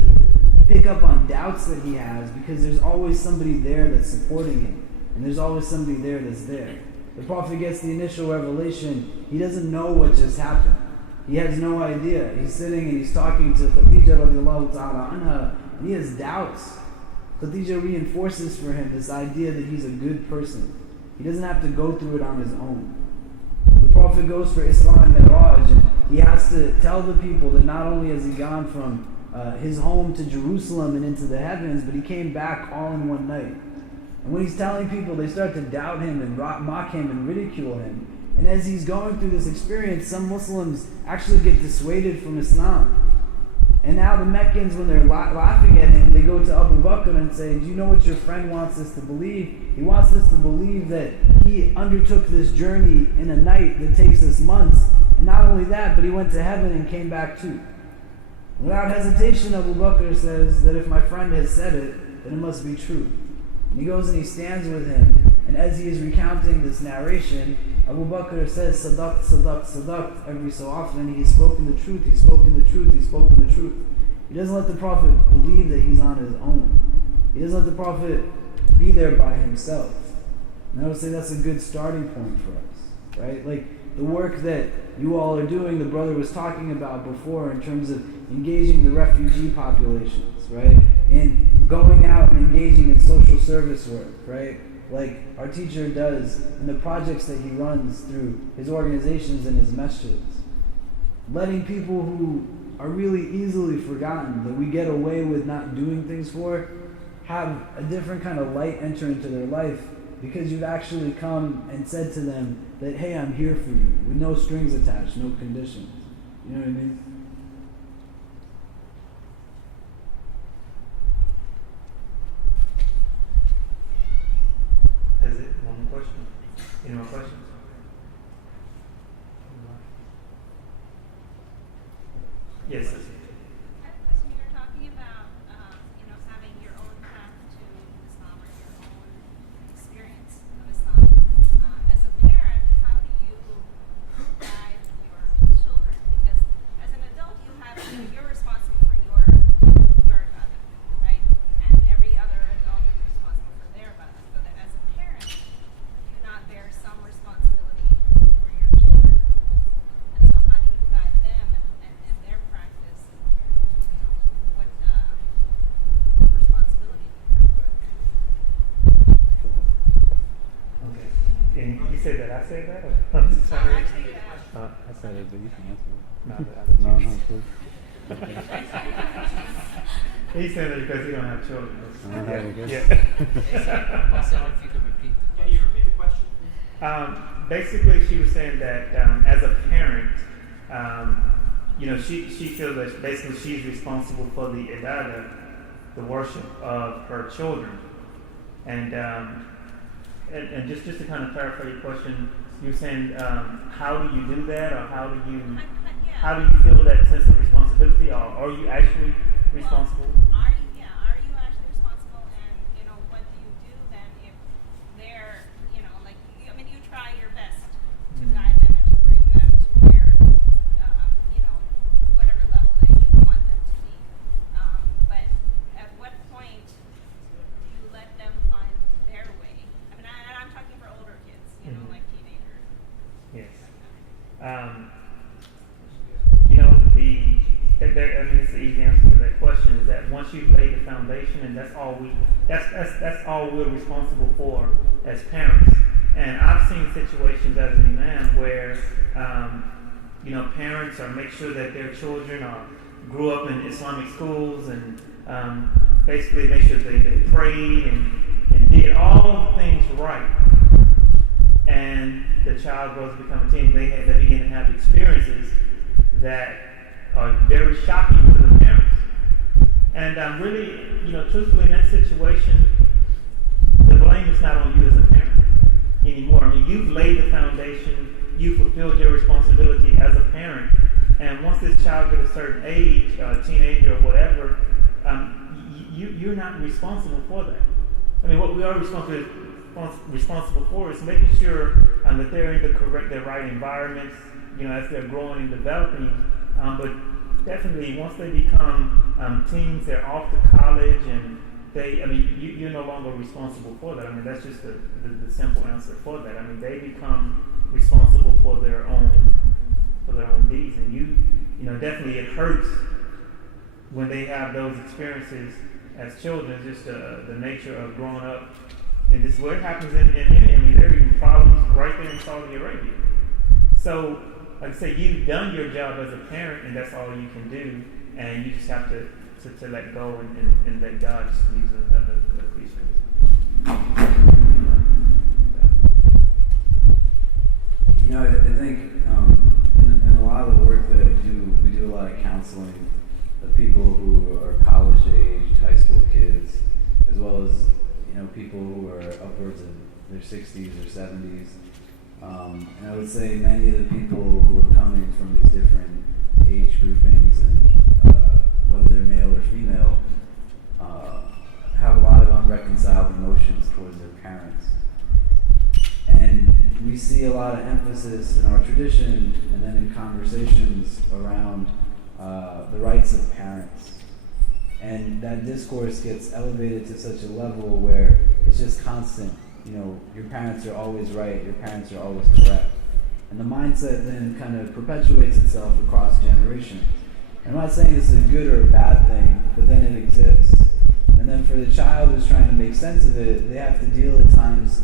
pick up on doubts that he has, because there's always somebody there that's supporting him, and there's always somebody there that's there. The Prophet gets the initial revelation, he doesn't know what just happened. He has no idea. He's sitting and he's talking to Khadija radiallahu ta'ala anha, and he has doubts. Khadija reinforces for him this idea that he's a good person. He doesn't have to go through it on his own. The Prophet goes for Isra and Mi'raj, and he has to tell the people that not only has he gone from his home to Jerusalem and into the heavens, but he came back all in one night. And when he's telling people, they start to doubt him and mock him and ridicule him. And as he's going through this experience, some Muslims actually get dissuaded from Islam. And now the Meccans, when they're laughing at him, they go to Abu Bakr and say, do you know what your friend wants us to believe? He wants us to believe that he undertook this journey in a night that takes us months. And not only that, but he went to heaven and came back too. Without hesitation, Abu Bakr says that if my friend has said it, then it must be true. And he goes and he stands with him. And as he is recounting this narration, Abu Bakr says, Sadaqt, Sadaqt, Sadaqt, every so often. He's spoken the truth, he's spoken the truth, he's spoken the truth. He doesn't let the Prophet believe that he's on his own. He doesn't let the Prophet be there by himself. And I would say that's a good starting point for us, right? Like the work that you all are doing, the brother was talking about before in terms of engaging the refugee populations, right? And going out and engaging in social service work, right? Like our teacher does in the projects that he runs through his organizations and his masjids. Letting people who are really easily forgotten, that we get away with not doing things for, have a different kind of light enter into their life because you've actually come and said to them that, hey, I'm here for you, with no strings attached, no conditions. You know what I mean? Is it one more question? Any more questions? Yes. I have a question. You were talking about, having your own path to Islam or your own experience of Islam. As a parent, how do you guide your children? Because as an adult, you're responsible for your ibadah, right? And every other adult is responsible for their ibadah. So that as a parent, do you not bear some responsibility for your children? And so how do you guide them and their practice? What responsibility do you have? Okay. And you said that I said that? Or? Actually, I said it, but you can answer it. No, No, please. He said that because he don't have children. I don't have any Yeah. Also, if you could repeat the Can you question. repeat the question? Basically, she was saying that as a parent, she feels that basically she's responsible for the ibadah, the worship of her children. And just to kind of clarify your question, you were saying how do you do that, or how do you feel that sense of responsibility, or are you actually responsible? Are you actually responsible? And what do you do then if they're, you try your best to guide them and to bring them to their, whatever level that you want them to be. But at what point do you let them find their way? I mean, and I'm talking for older kids, like teenagers. Yes. It's the easy answer to that question is that once you've laid the foundation, and that's all we're responsible for as parents. And I've seen situations as an imam where parents make sure that their children grew up in Islamic schools and basically make sure they prayed and did all the things right. And the child grows to become a teen. They begin to have experiences that are very shocking to the parents. And really, truthfully, in that situation, the blame is not on you as a parent anymore. I mean, you've laid the foundation, you fulfilled your responsibility as a parent, and once this child gets a certain age, teenager or whatever, you're not responsible for that. I mean, what we are responsible for is making sure that they're in the right environments, as they're growing and developing. But definitely, once they become teens, they're off to college, and you're no longer responsible for that. I mean, that's just the simple answer for that. I mean, they become responsible for their own deeds, and definitely it hurts when they have those experiences as children, just the nature of growing up. And this is what happens in India. I mean, there are even problems right there in Saudi Arabia. So, like I say, you've done your job as a parent, and that's all you can do. And you just have to let go and let God just use the creature. You know, I think in a lot of the work that I do, we do a lot of counseling of people who are college-aged, high school kids, as well as, you know, people who are upwards of their 60s or 70s. And I would say many of the people who are coming from these different age groupings, and whether they're male or female, have a lot of unreconciled emotions towards their parents. And we see a lot of emphasis in our tradition and then in conversations around the rights of parents. And that discourse gets elevated to such a level where it's just constant. You know, your parents are always right, your parents are always correct. And the mindset then kind of perpetuates itself across generations. I'm not saying this is a good or a bad thing, but then it exists. And then for the child who's trying to make sense of it, they have to deal at times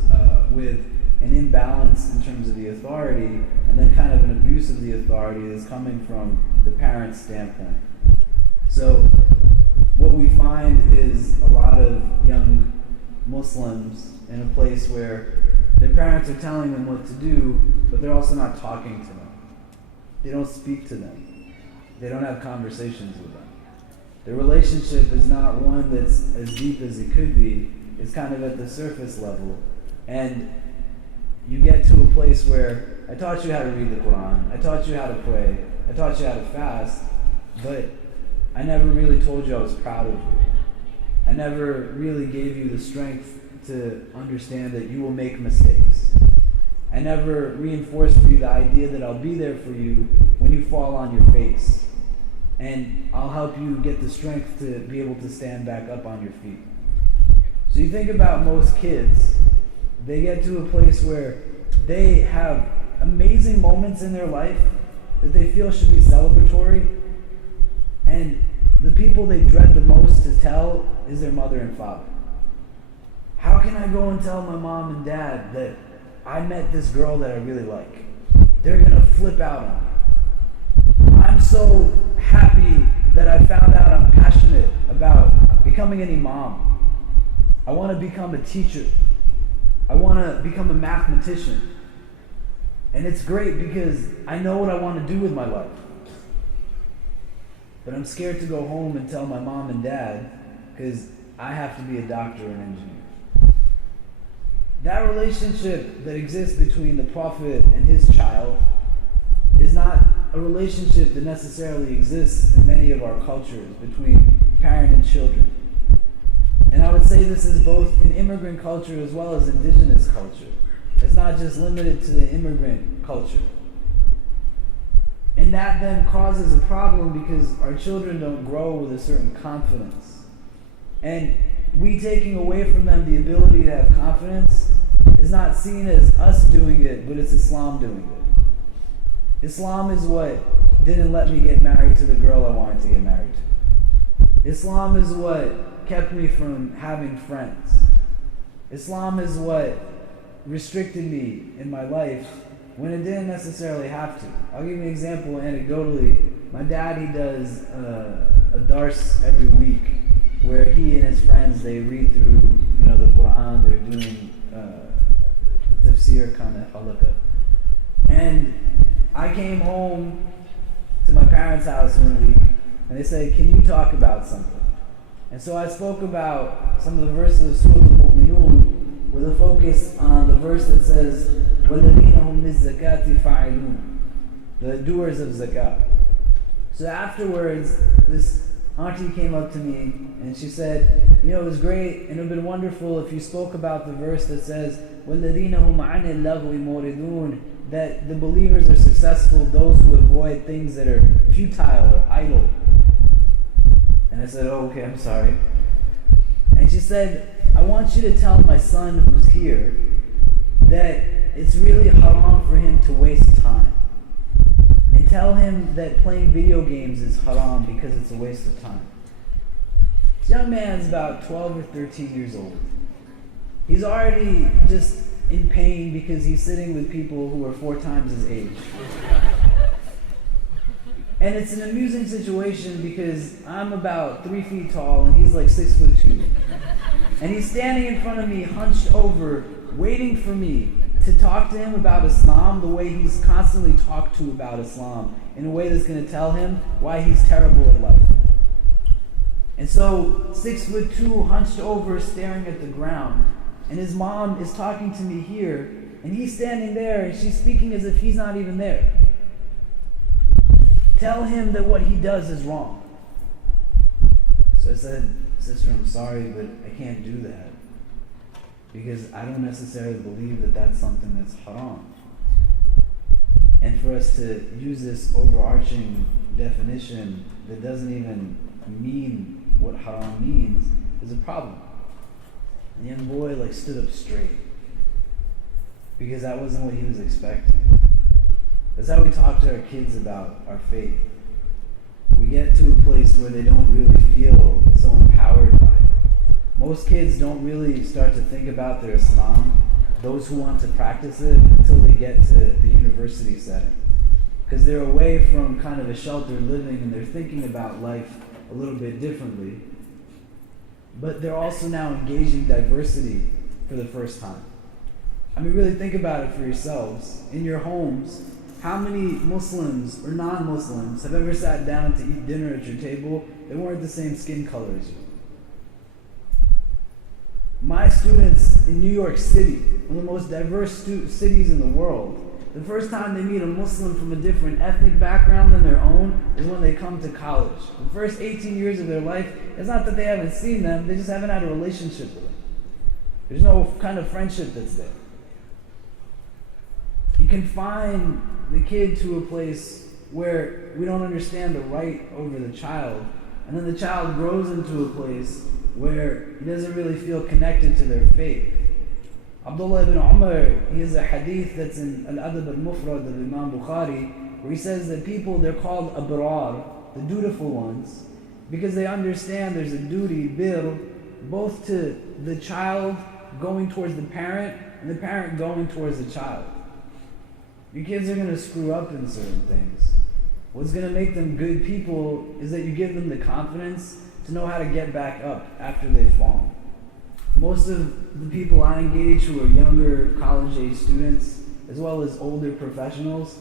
with an imbalance in terms of the authority, and then kind of an abuse of the authority that's coming from the parent's standpoint. So what we find is a lot of young Muslims in a place where their parents are telling them what to do, but they're also not talking to them. They don't speak to them. They don't have conversations with them. Their relationship is not one that's as deep as it could be. It's kind of at the surface level. And you get to a place where I taught you how to read the Quran, I taught you how to pray, I taught you how to fast, but I never really told you I was proud of you. I never really gave you the strength to understand that you will make mistakes. I never reinforced for you the idea that I'll be there for you when you fall on your face. And I'll help you get the strength to be able to stand back up on your feet. So you think about most kids, they get to a place where they have amazing moments in their life that they feel should be celebratory, and the people they dread the most to tell is their mother and father. How can I go and tell my mom and dad that I met this girl that I really like? They're gonna flip out on me. I'm so happy that I found out I'm passionate about becoming an imam. I want to become a teacher. I want to become a mathematician. And it's great because I know what I want to do with my life. But I'm scared to go home and tell my mom and dad because I have to be a doctor or an engineer. That relationship that exists between the Prophet and his child is not a relationship that necessarily exists in many of our cultures between parent and children. And I would say this is both in immigrant culture as well as indigenous culture. It's not just limited to the immigrant culture. And that then causes a problem because our children don't grow with a certain confidence. And we taking away from them the ability to have confidence is not seen as us doing it, but it's Islam doing it. Islam is what didn't let me get married to the girl I wanted to get married to. Islam is what kept me from having friends. Islam is what restricted me in my life when it didn't necessarily have to. I'll give you an example anecdotally. My dad, he does a dars every week where he and his friends, they read through, the Quran. They're doing tafsir kind of halakha. And I came home to my parents' house one week, and they said, "Can you talk about something?" And so I spoke about some of the verses of Surah Al-Mu'minun with a focus on the verse that says, وَالَّذِينَ هُمْ لِلزَّكَاةِ فَاعِلُونَ, the doers of zakah. So afterwards, this auntie came up to me and she said, it was great and it would have been wonderful if you spoke about the verse that says, وَالَّذِينَ هُمْ عَنِ اللَّغْوِ مُعْرِضُونَ, that the believers are successful, those who avoid things that are futile or idle. And I said, "Oh, okay, I'm sorry." And she said, "I want you to tell my son who's here that it's really haram for him to waste time. And tell him that playing video games is haram because it's a waste of time." This young man is about 12 or 13 years old. He's already just in pain because he's sitting with people who are 4 times his age. And it's an amusing situation because I'm about 3 feet tall and he's like 6'2". And he's standing in front of me, hunched over, waiting for me to talk to him about Islam the way he's constantly talked to about Islam, in a way that's going to tell him why he's terrible at life. And so, 6'2", hunched over, staring at the ground, and his mom is talking to me here, and he's standing there, and she's speaking as if he's not even there. Tell him that what he does is wrong. So I said, sister, I'm sorry, but I can't do that, because I don't necessarily believe that that's something that's haram. And for us to use this overarching definition that doesn't even mean what haram means is a problem. The young boy stood up straight, because that wasn't what he was expecting. That's how we talk to our kids about our faith. We get to a place where they don't really feel so empowered by it. Most kids don't really start to think about their Islam, those who want to practice it, until they get to the university setting. Because they're away from kind of a sheltered living and they're thinking about life a little bit differently. But they're also now engaging diversity for the first time. I mean, really think about it for yourselves. In your homes, how many Muslims or non-Muslims have ever sat down to eat dinner at your table that weren't the same skin color as you? My students in New York City, one of the most diverse cities in the world, the first time they meet a Muslim from a different ethnic background than their own is when they come to college. The first 18 years of their life, it's not that they haven't seen them, they just haven't had a relationship with them. There's no kind of friendship that's there. You can find the kid to a place where we don't understand the right over the child, and then the child grows into a place where he doesn't really feel connected to their faith. Abdul ibn Umar, he has a hadith that's in Al-Adab al-Mufrad of Imam Bukhari, where he says that people, they're called abrar, the dutiful ones, because they understand there's a duty, bir, both to the child going towards the parent, and the parent going towards the child. Your kids are going to screw up in certain things. What's going to make them good people is that you give them the confidence to know how to get back up after they've fallen. Most of the people I engage who are younger college-age students, as well as older professionals,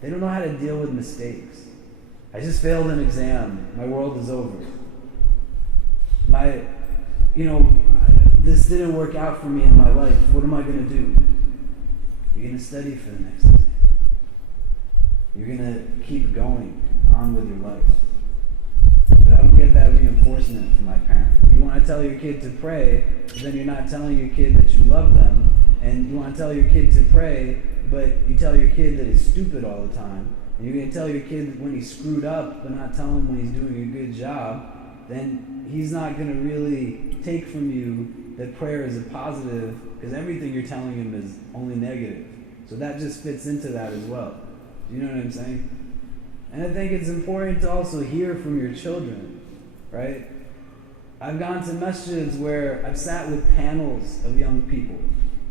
they don't know how to deal with mistakes. I just failed an exam. My world is over. This didn't work out for me in my life. What am I going to do? You're going to study for the next exam. You're going to keep going on with your life. But I don't get that reinforcement from my parent. You want to tell your kid to pray, but then you're not telling your kid that you love them. And you want to tell your kid to pray, but you tell your kid that he's stupid all the time. And you're going to tell your kid when he's screwed up, but not tell him when he's doing a good job. Then he's not going to really take from you that prayer is a positive, because everything you're telling him is only negative. So that just fits into that as well. Do you know what I'm saying? And I think it's important to also hear from your children, right? I've gone to masjids where I've sat with panels of young people,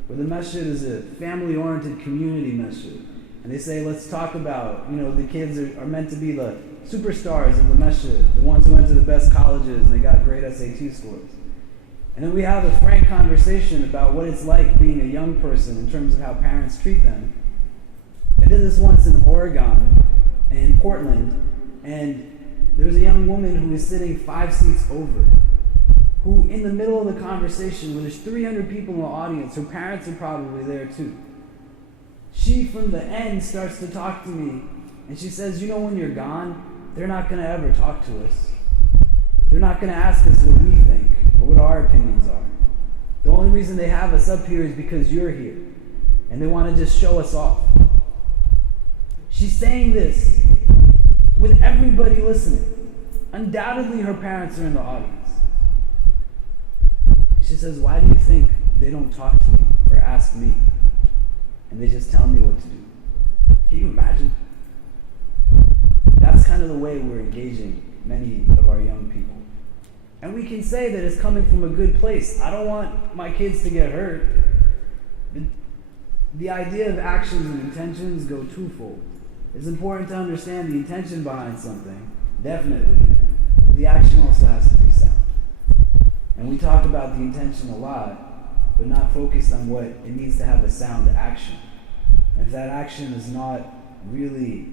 where the masjid is a family-oriented community masjid. And they say, let's talk about, the kids are meant to be the superstars of the masjid, the ones who went to the best colleges and they got great SAT scores. And then we have a frank conversation about what it's like being a young person in terms of how parents treat them. I did this once in Oregon, in Portland, and there was a young woman who was sitting 5 seats over, who in the middle of the conversation, where there's 300 people in the audience, her parents are probably there too. She, from the end, starts to talk to me, and she says, when you're gone, they're not going to ever talk to us. They're not going to ask us what we think, or what our opinions are. The only reason they have us up here is because you're here, and they want to just show us off. She's saying this with everybody listening. Undoubtedly, her parents are in the audience. She says, why do you think they don't talk to me or ask me? And they just tell me what to do. Can you imagine? That's kind of the way we're engaging many of our young people. And we can say that it's coming from a good place. I don't want my kids to get hurt. The idea of actions and intentions go twofold. It's important to understand the intention behind something, definitely. The action also has to be sound. And we talk about the intention a lot, but not focused on what it needs to have a sound action. And if that action is not really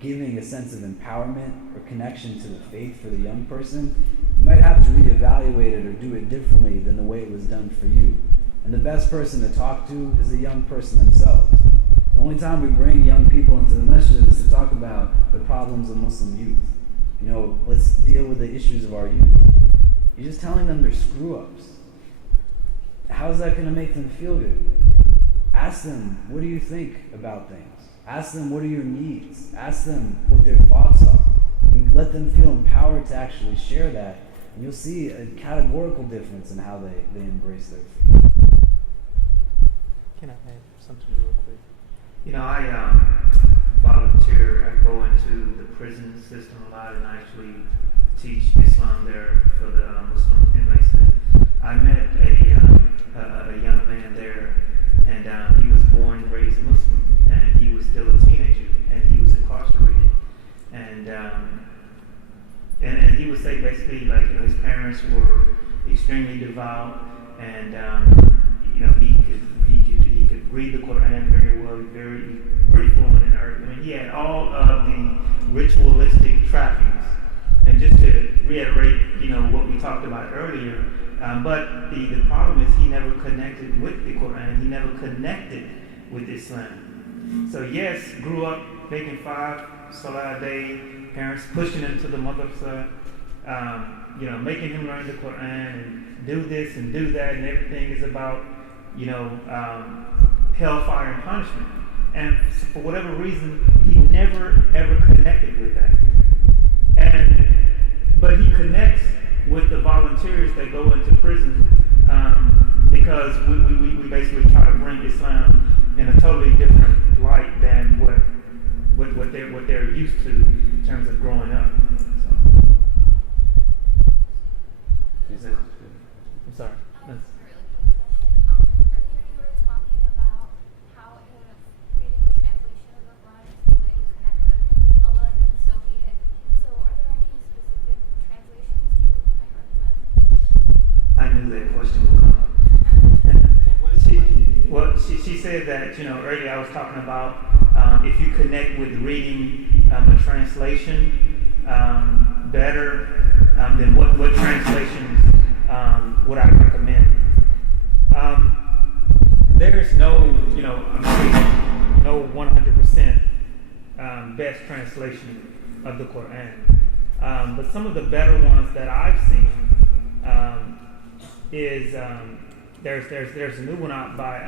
giving a sense of empowerment or connection to the faith for the young person, you might have to reevaluate it or do it differently than the way it was done for you. And the best person to talk to is the young person themselves. The only time we bring young people into the masjid is to talk about the problems of Muslim youth. You know, let's deal with the issues of our youth. You're just telling them they're screw-ups. How's that going to make them feel good? Ask them, what do you think about things? Ask them, what are your needs? Ask them what their thoughts are. And let them feel empowered to actually share that. And you'll see a categorical difference in how they embrace their faith. Can I add something real quick? You know, I volunteer. I go into the prison system a lot, and I actually teach Islam there for the Muslim inmates. And I met a young man there, and he was born and raised Muslim, and he was still a teenager, and he was incarcerated. And he would say basically, like, you know, his parents were extremely devout, and you know, he could read the Quran very well, pretty fluent in Arabic. I mean, he had all of the ritualistic trappings. And just to reiterate, you know, what we talked about earlier, but the problem is he never connected with the Quran. He never connected with Islam. So yes, grew up making 5 salah a day, parents pushing him to the madrasa, you know, making him learn the Quran and do this and do that, and everything is about, you know, hellfire and punishment. And for whatever reason, he never ever connected with that. But he connects with the volunteers that go into prison, because we basically try to bring Islam in a totally different light than what they're used to in terms of growing up. So. I'm sorry. A really quick question. Earlier you were talking about how reading the translation of the Quran is the way you connect with Allah, and then so be it. So are there any specific translations you might recommend? I knew that question would come up. She said that, you know, earlier I was talking about if you connect with reading a translation better, then what translations would I recommend? There's no, you know, no 100% best translation of the Quran. But some of the better ones that I've seen is there's a new one out by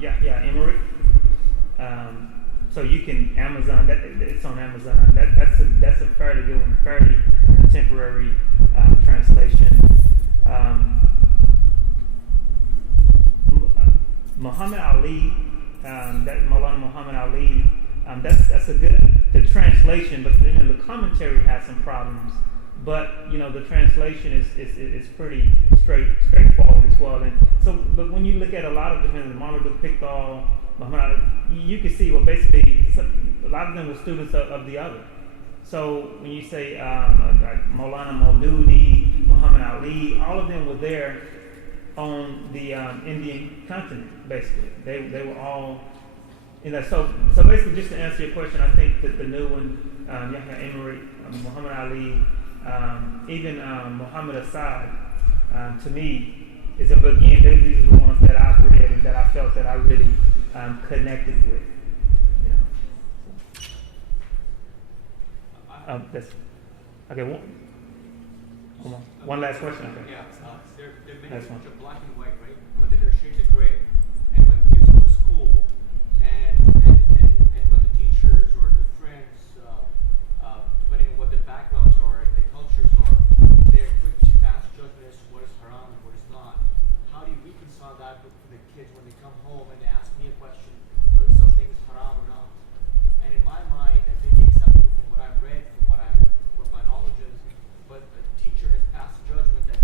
Emmerich. So you can Amazon. It's on Amazon. That's a fairly good one, fairly contemporary translation. Muhammad Ali, that Maulana Muhammad Ali, that's a good the translation, but then the commentary has some problems. But you know, the translation is pretty straightforward as well. And so, but when you look at a lot of different Muhammad Pickthall, Muhammad Ali, you can see, well, basically a lot of them were students of the other. So when you say like Maulana Maududi, Muhammad Ali, all of them were there on the Indian continent. Basically, they were all in that. So basically, just to answer your question, I think that the new one, Yahya Emery, Muhammad Ali, even Muhammad Assad, to me, is again, these are the ones that I've read and that I felt that I really connected with. You know. That's okay. One last question. Okay. Yeah, they're many Last one. which are black and white, right? When they're shades of gray, and when kids go to school, and when the teachers or the friends, depending on what their backgrounds are and their cultures are, they're quick to pass judgment as to what is haram and what is not. How do you reconcile that with the kids when they come home and they ask me a question, whether something is haram or not? And in my mind, that may be acceptable from what I've read, from what my knowledge is, but a teacher has passed judgment that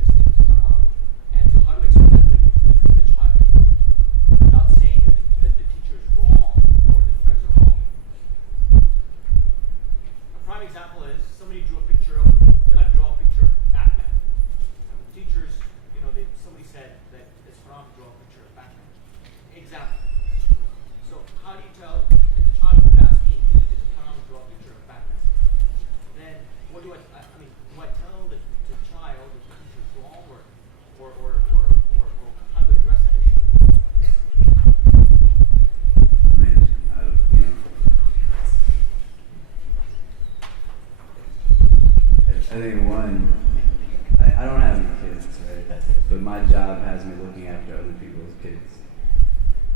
after other people's kids.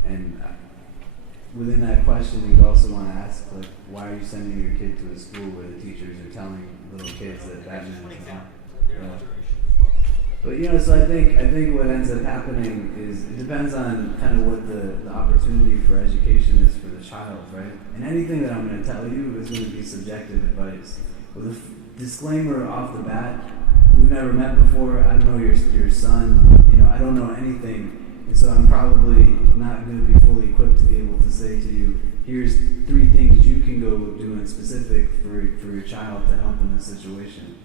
And within that question, you'd also want to ask, like, why are you sending your kid to a school where the teachers are telling little kids that Batman is not? But so I think what ends up happening is it depends on kind of what the opportunity for education is for the child, right? And anything that I'm going to tell you is going to be subjective advice. With a disclaimer off the bat, we've never met before. I don't know your son. I don't know anything, and so I'm probably not going to be fully equipped to be able to say to you, here's 3 things you can go do in specific for your child to help in this situation.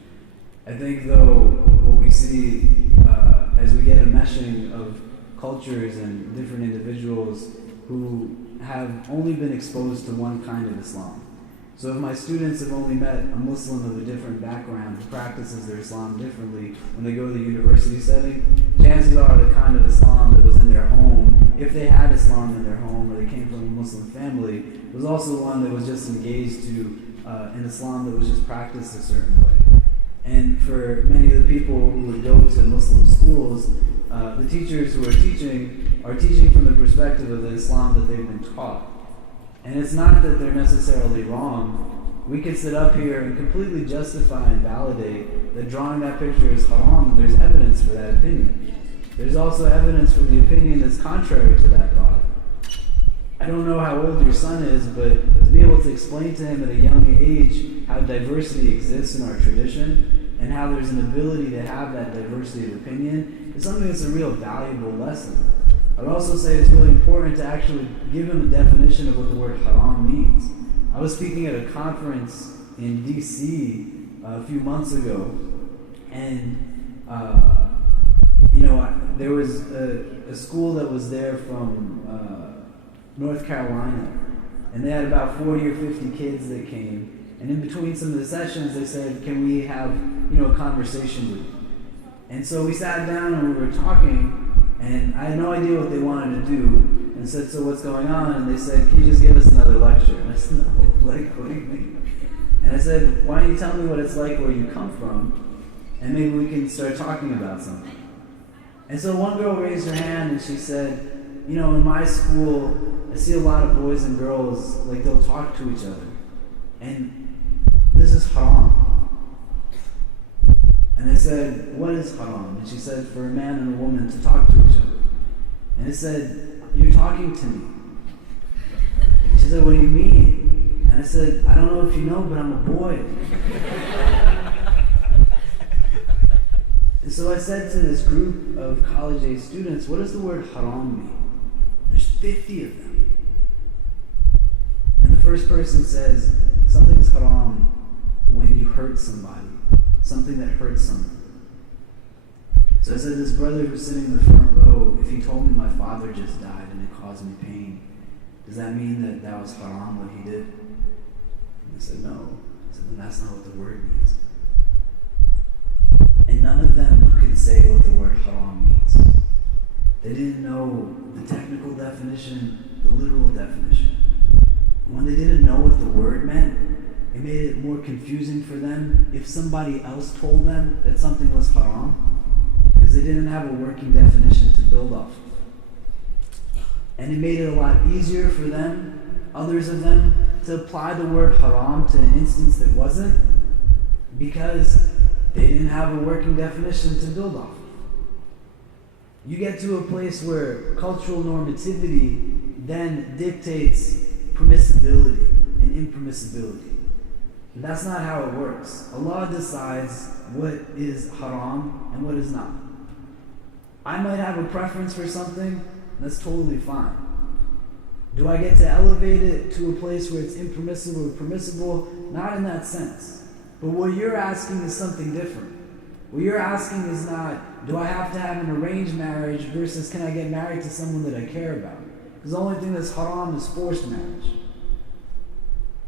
I think, though, what we see as we get a meshing of cultures and different individuals who have only been exposed to one kind of Islam. So if my students have only met a Muslim of a different background who practices their Islam differently when they go to the university setting, chances are the kind of Islam that was in their home, if they had Islam in their home or they came from a Muslim family, was also one that was just engaged to an Islam that was just practiced a certain way. And for many of the people who would go to Muslim schools, the teachers who are teaching from the perspective of the Islam that they've been taught. And it's not that they're necessarily wrong. We could sit up here and completely justify and validate that drawing that picture is haram, and there's evidence for that opinion. There's also evidence for the opinion that's contrary to that thought. I don't know how old your son is, but to be able to explain to him at a young age how diversity exists in our tradition and how there's an ability to have that diversity of opinion is something that's a real valuable lesson. I would also say it's really important to actually give him a definition of what the word haram means. I was speaking at a conference in D.C. a few months ago, and there was a school that was there from North Carolina, and they had about 40 or 50 kids that came, and in between some of the sessions they said, can we have a conversation with you? And so we sat down and we were talking, and I had no idea what they wanted to do, and I said, so what's going on? And they said, can you just give us another lecture? And I said, no, what do you mean? And I said, why don't you tell me what it's like where you come from, and maybe we can start talking about something. And so one girl raised her hand and she said, in my school, I see a lot of boys and girls, like they'll talk to each other. And this is haram. And I said, what is haram? And she said, for a man and a woman to talk to each other. And I said, you're talking to me. And she said, what do you mean? And I said, I don't know if you know, but I'm a boy. And so I said to this group of college-age students, what does the word haram mean? There's 50 of them. And the first person says, something's haram when you hurt somebody, something that hurts someone. So I said, this brother who's sitting in the front row, if he told me my father just died and it caused me pain, does that mean that was haram what he did? And they said, no. I said, then that's not what the word means. And none of them could say what the word haram means. They didn't know the technical definition, the literal definition. When they didn't know what the word meant, it made it more confusing for them if somebody else told them that something was haram, because they didn't have a working definition to build off of. And it made it a lot easier for them, others of them, to apply the word haram to an instance that wasn't, because they didn't have a working definition to build off of. You get to a place where cultural normativity then dictates permissibility and impermissibility. And that's not how it works. Allah decides what is haram and what is not. I might have a preference for something, and that's totally fine. Do I get to elevate it to a place where it's impermissible or permissible? Not in that sense. But what you're asking is something different. What you're asking is not, do I have to have an arranged marriage versus can I get married to someone that I care about? Because the only thing that's haram is forced marriage.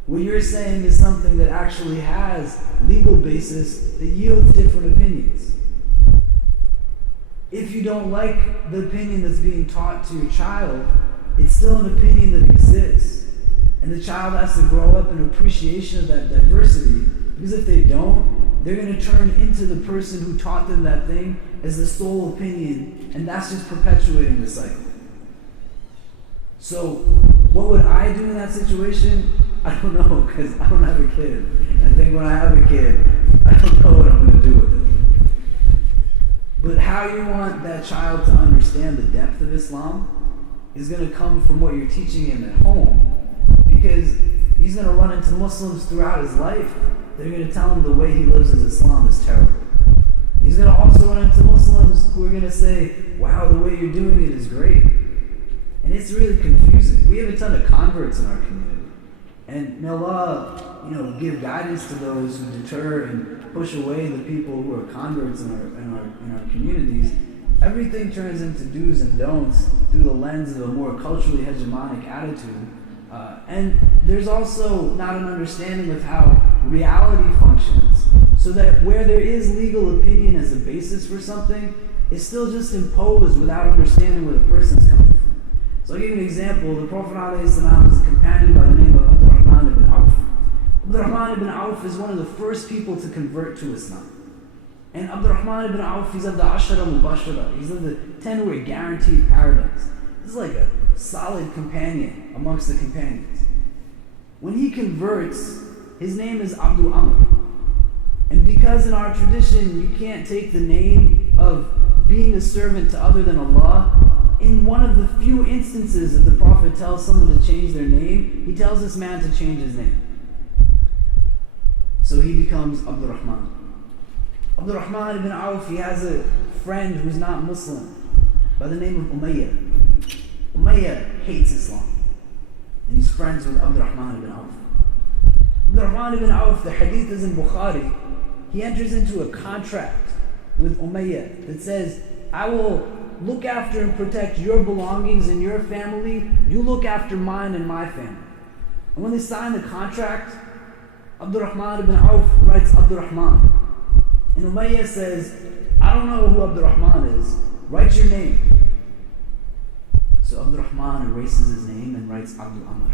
What you're saying is something that actually has legal basis that yields different opinions. If you don't like the opinion that's being taught to your child, it's still an opinion that exists. And the child has to grow up in appreciation of that diversity, because if they don't, they're going to turn into the person who taught them that thing as the sole opinion, and that's just perpetuating the cycle. So, what would I do in that situation? I don't know, because I don't have a kid. And I think when I have a kid, I don't know what I'm going to do with it. But how you want that child to understand the depth of Islam is going to come from what you're teaching him at home, because he's going to run into Muslims throughout his life. They're going to tell him the way he lives as Islam is terrible. He's going to also run into Muslims who are going to say, wow, the way you're doing it is great. And it's really confusing. We have a ton of converts in our community. And may Allah, give guidance to those who deter and push away the people who are converts in our communities. Everything turns into do's and don'ts through the lens of a more culturally hegemonic attitude. And there's also not an understanding of how reality functions, so that where there is legal opinion as a basis for something, it's still just imposed without understanding where the person's coming from. So I'll give you an example. The Prophet ﷺ is a companion by the name of Abdul ibn Auf. Abdul ibn Auf is one of the first people to convert to Islam. And Abdul ibn Auf, he's of the Ashara Mubashara. He's of the 10 who are guaranteed paradise. This is like a solid companion amongst the companions. When he converts, his name is Abdul Amr. And because in our tradition you can't take the name of being a servant to other than Allah, in one of the few instances that the Prophet tells someone to change their name, he tells this man to change his name. So he becomes Abdul Rahman. Abdul Rahman ibn Auf, he has a friend who's not Muslim by the name of Umayyah. Umayyah hates Islam. And he's friends with Abdul Rahman ibn Auf. Abdul Rahman ibn Auf, the hadith is in Bukhari, he enters into a contract with Umayyah that says, I will look after and protect your belongings and your family, you look after mine and my family. And when they sign the contract, Abdul Rahman ibn Auf writes Abdul Rahman. And Umayyah says, I don't know who Abdul Rahman is, write your name. So Abdul Rahman erases his name and writes Abdul Amr.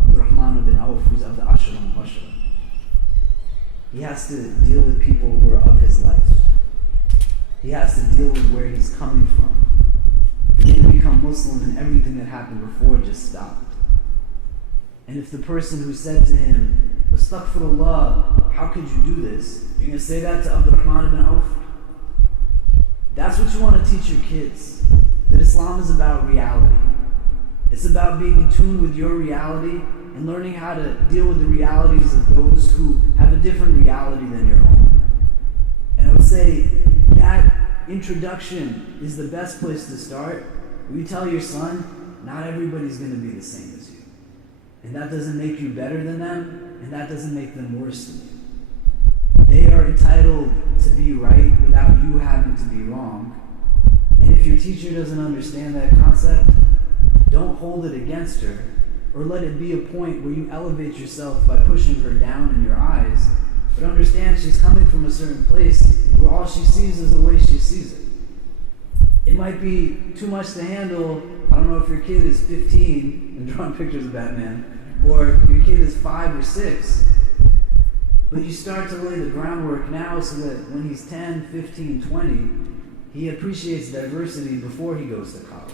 Abdul Rahman ibn Auf, who's of the Ashra Mubashara. He has to deal with people who are of his life. He has to deal with where he's coming from. He didn't become Muslim and everything that happened before just stopped. And if the person who said to him, Astaghfirullah, how could you do this? You're going to say that to Abdul Rahman ibn Auf? That's what you want to teach your kids. That Islam is about reality. It's about being in tune with your reality and learning how to deal with the realities of those who have a different reality than your own. And I would say that introduction is the best place to start. When you tell your son, not everybody's going to be the same as you. And that doesn't make you better than them, and that doesn't make them worse than you. They are entitled to be right without you having to be wrong. And if your teacher doesn't understand that concept, don't hold it against her, or let it be a point where you elevate yourself by pushing her down in your eyes. But understand she's coming from a certain place where all she sees is the way she sees it. It might be too much to handle. I don't know if your kid is 15 and drawing pictures of Batman, or your kid is 5 or 6. But you start to lay the groundwork now so that when he's 10, 15, 20, he appreciates diversity before he goes to college.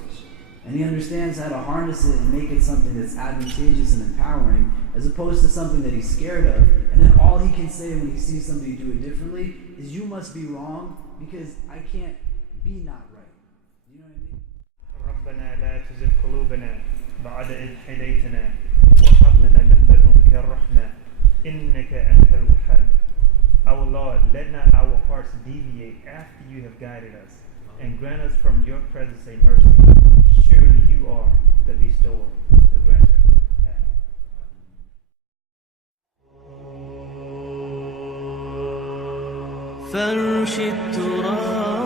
And he understands how to harness it and make it something that's advantageous and empowering, as opposed to something that he's scared of. And then all he can say when he sees somebody do it differently is, you must be wrong because I can't be not right. You know what I mean? ربنا لا تزغ قلوبنا بعد إذ هديتنا وهب لنا من لدنك الرحمة إنك أنت الوهاب. Our Lord, let not our hearts deviate after you have guided us, and grant us from your presence a mercy. Surely you are the bestower, the granter. فرش التراب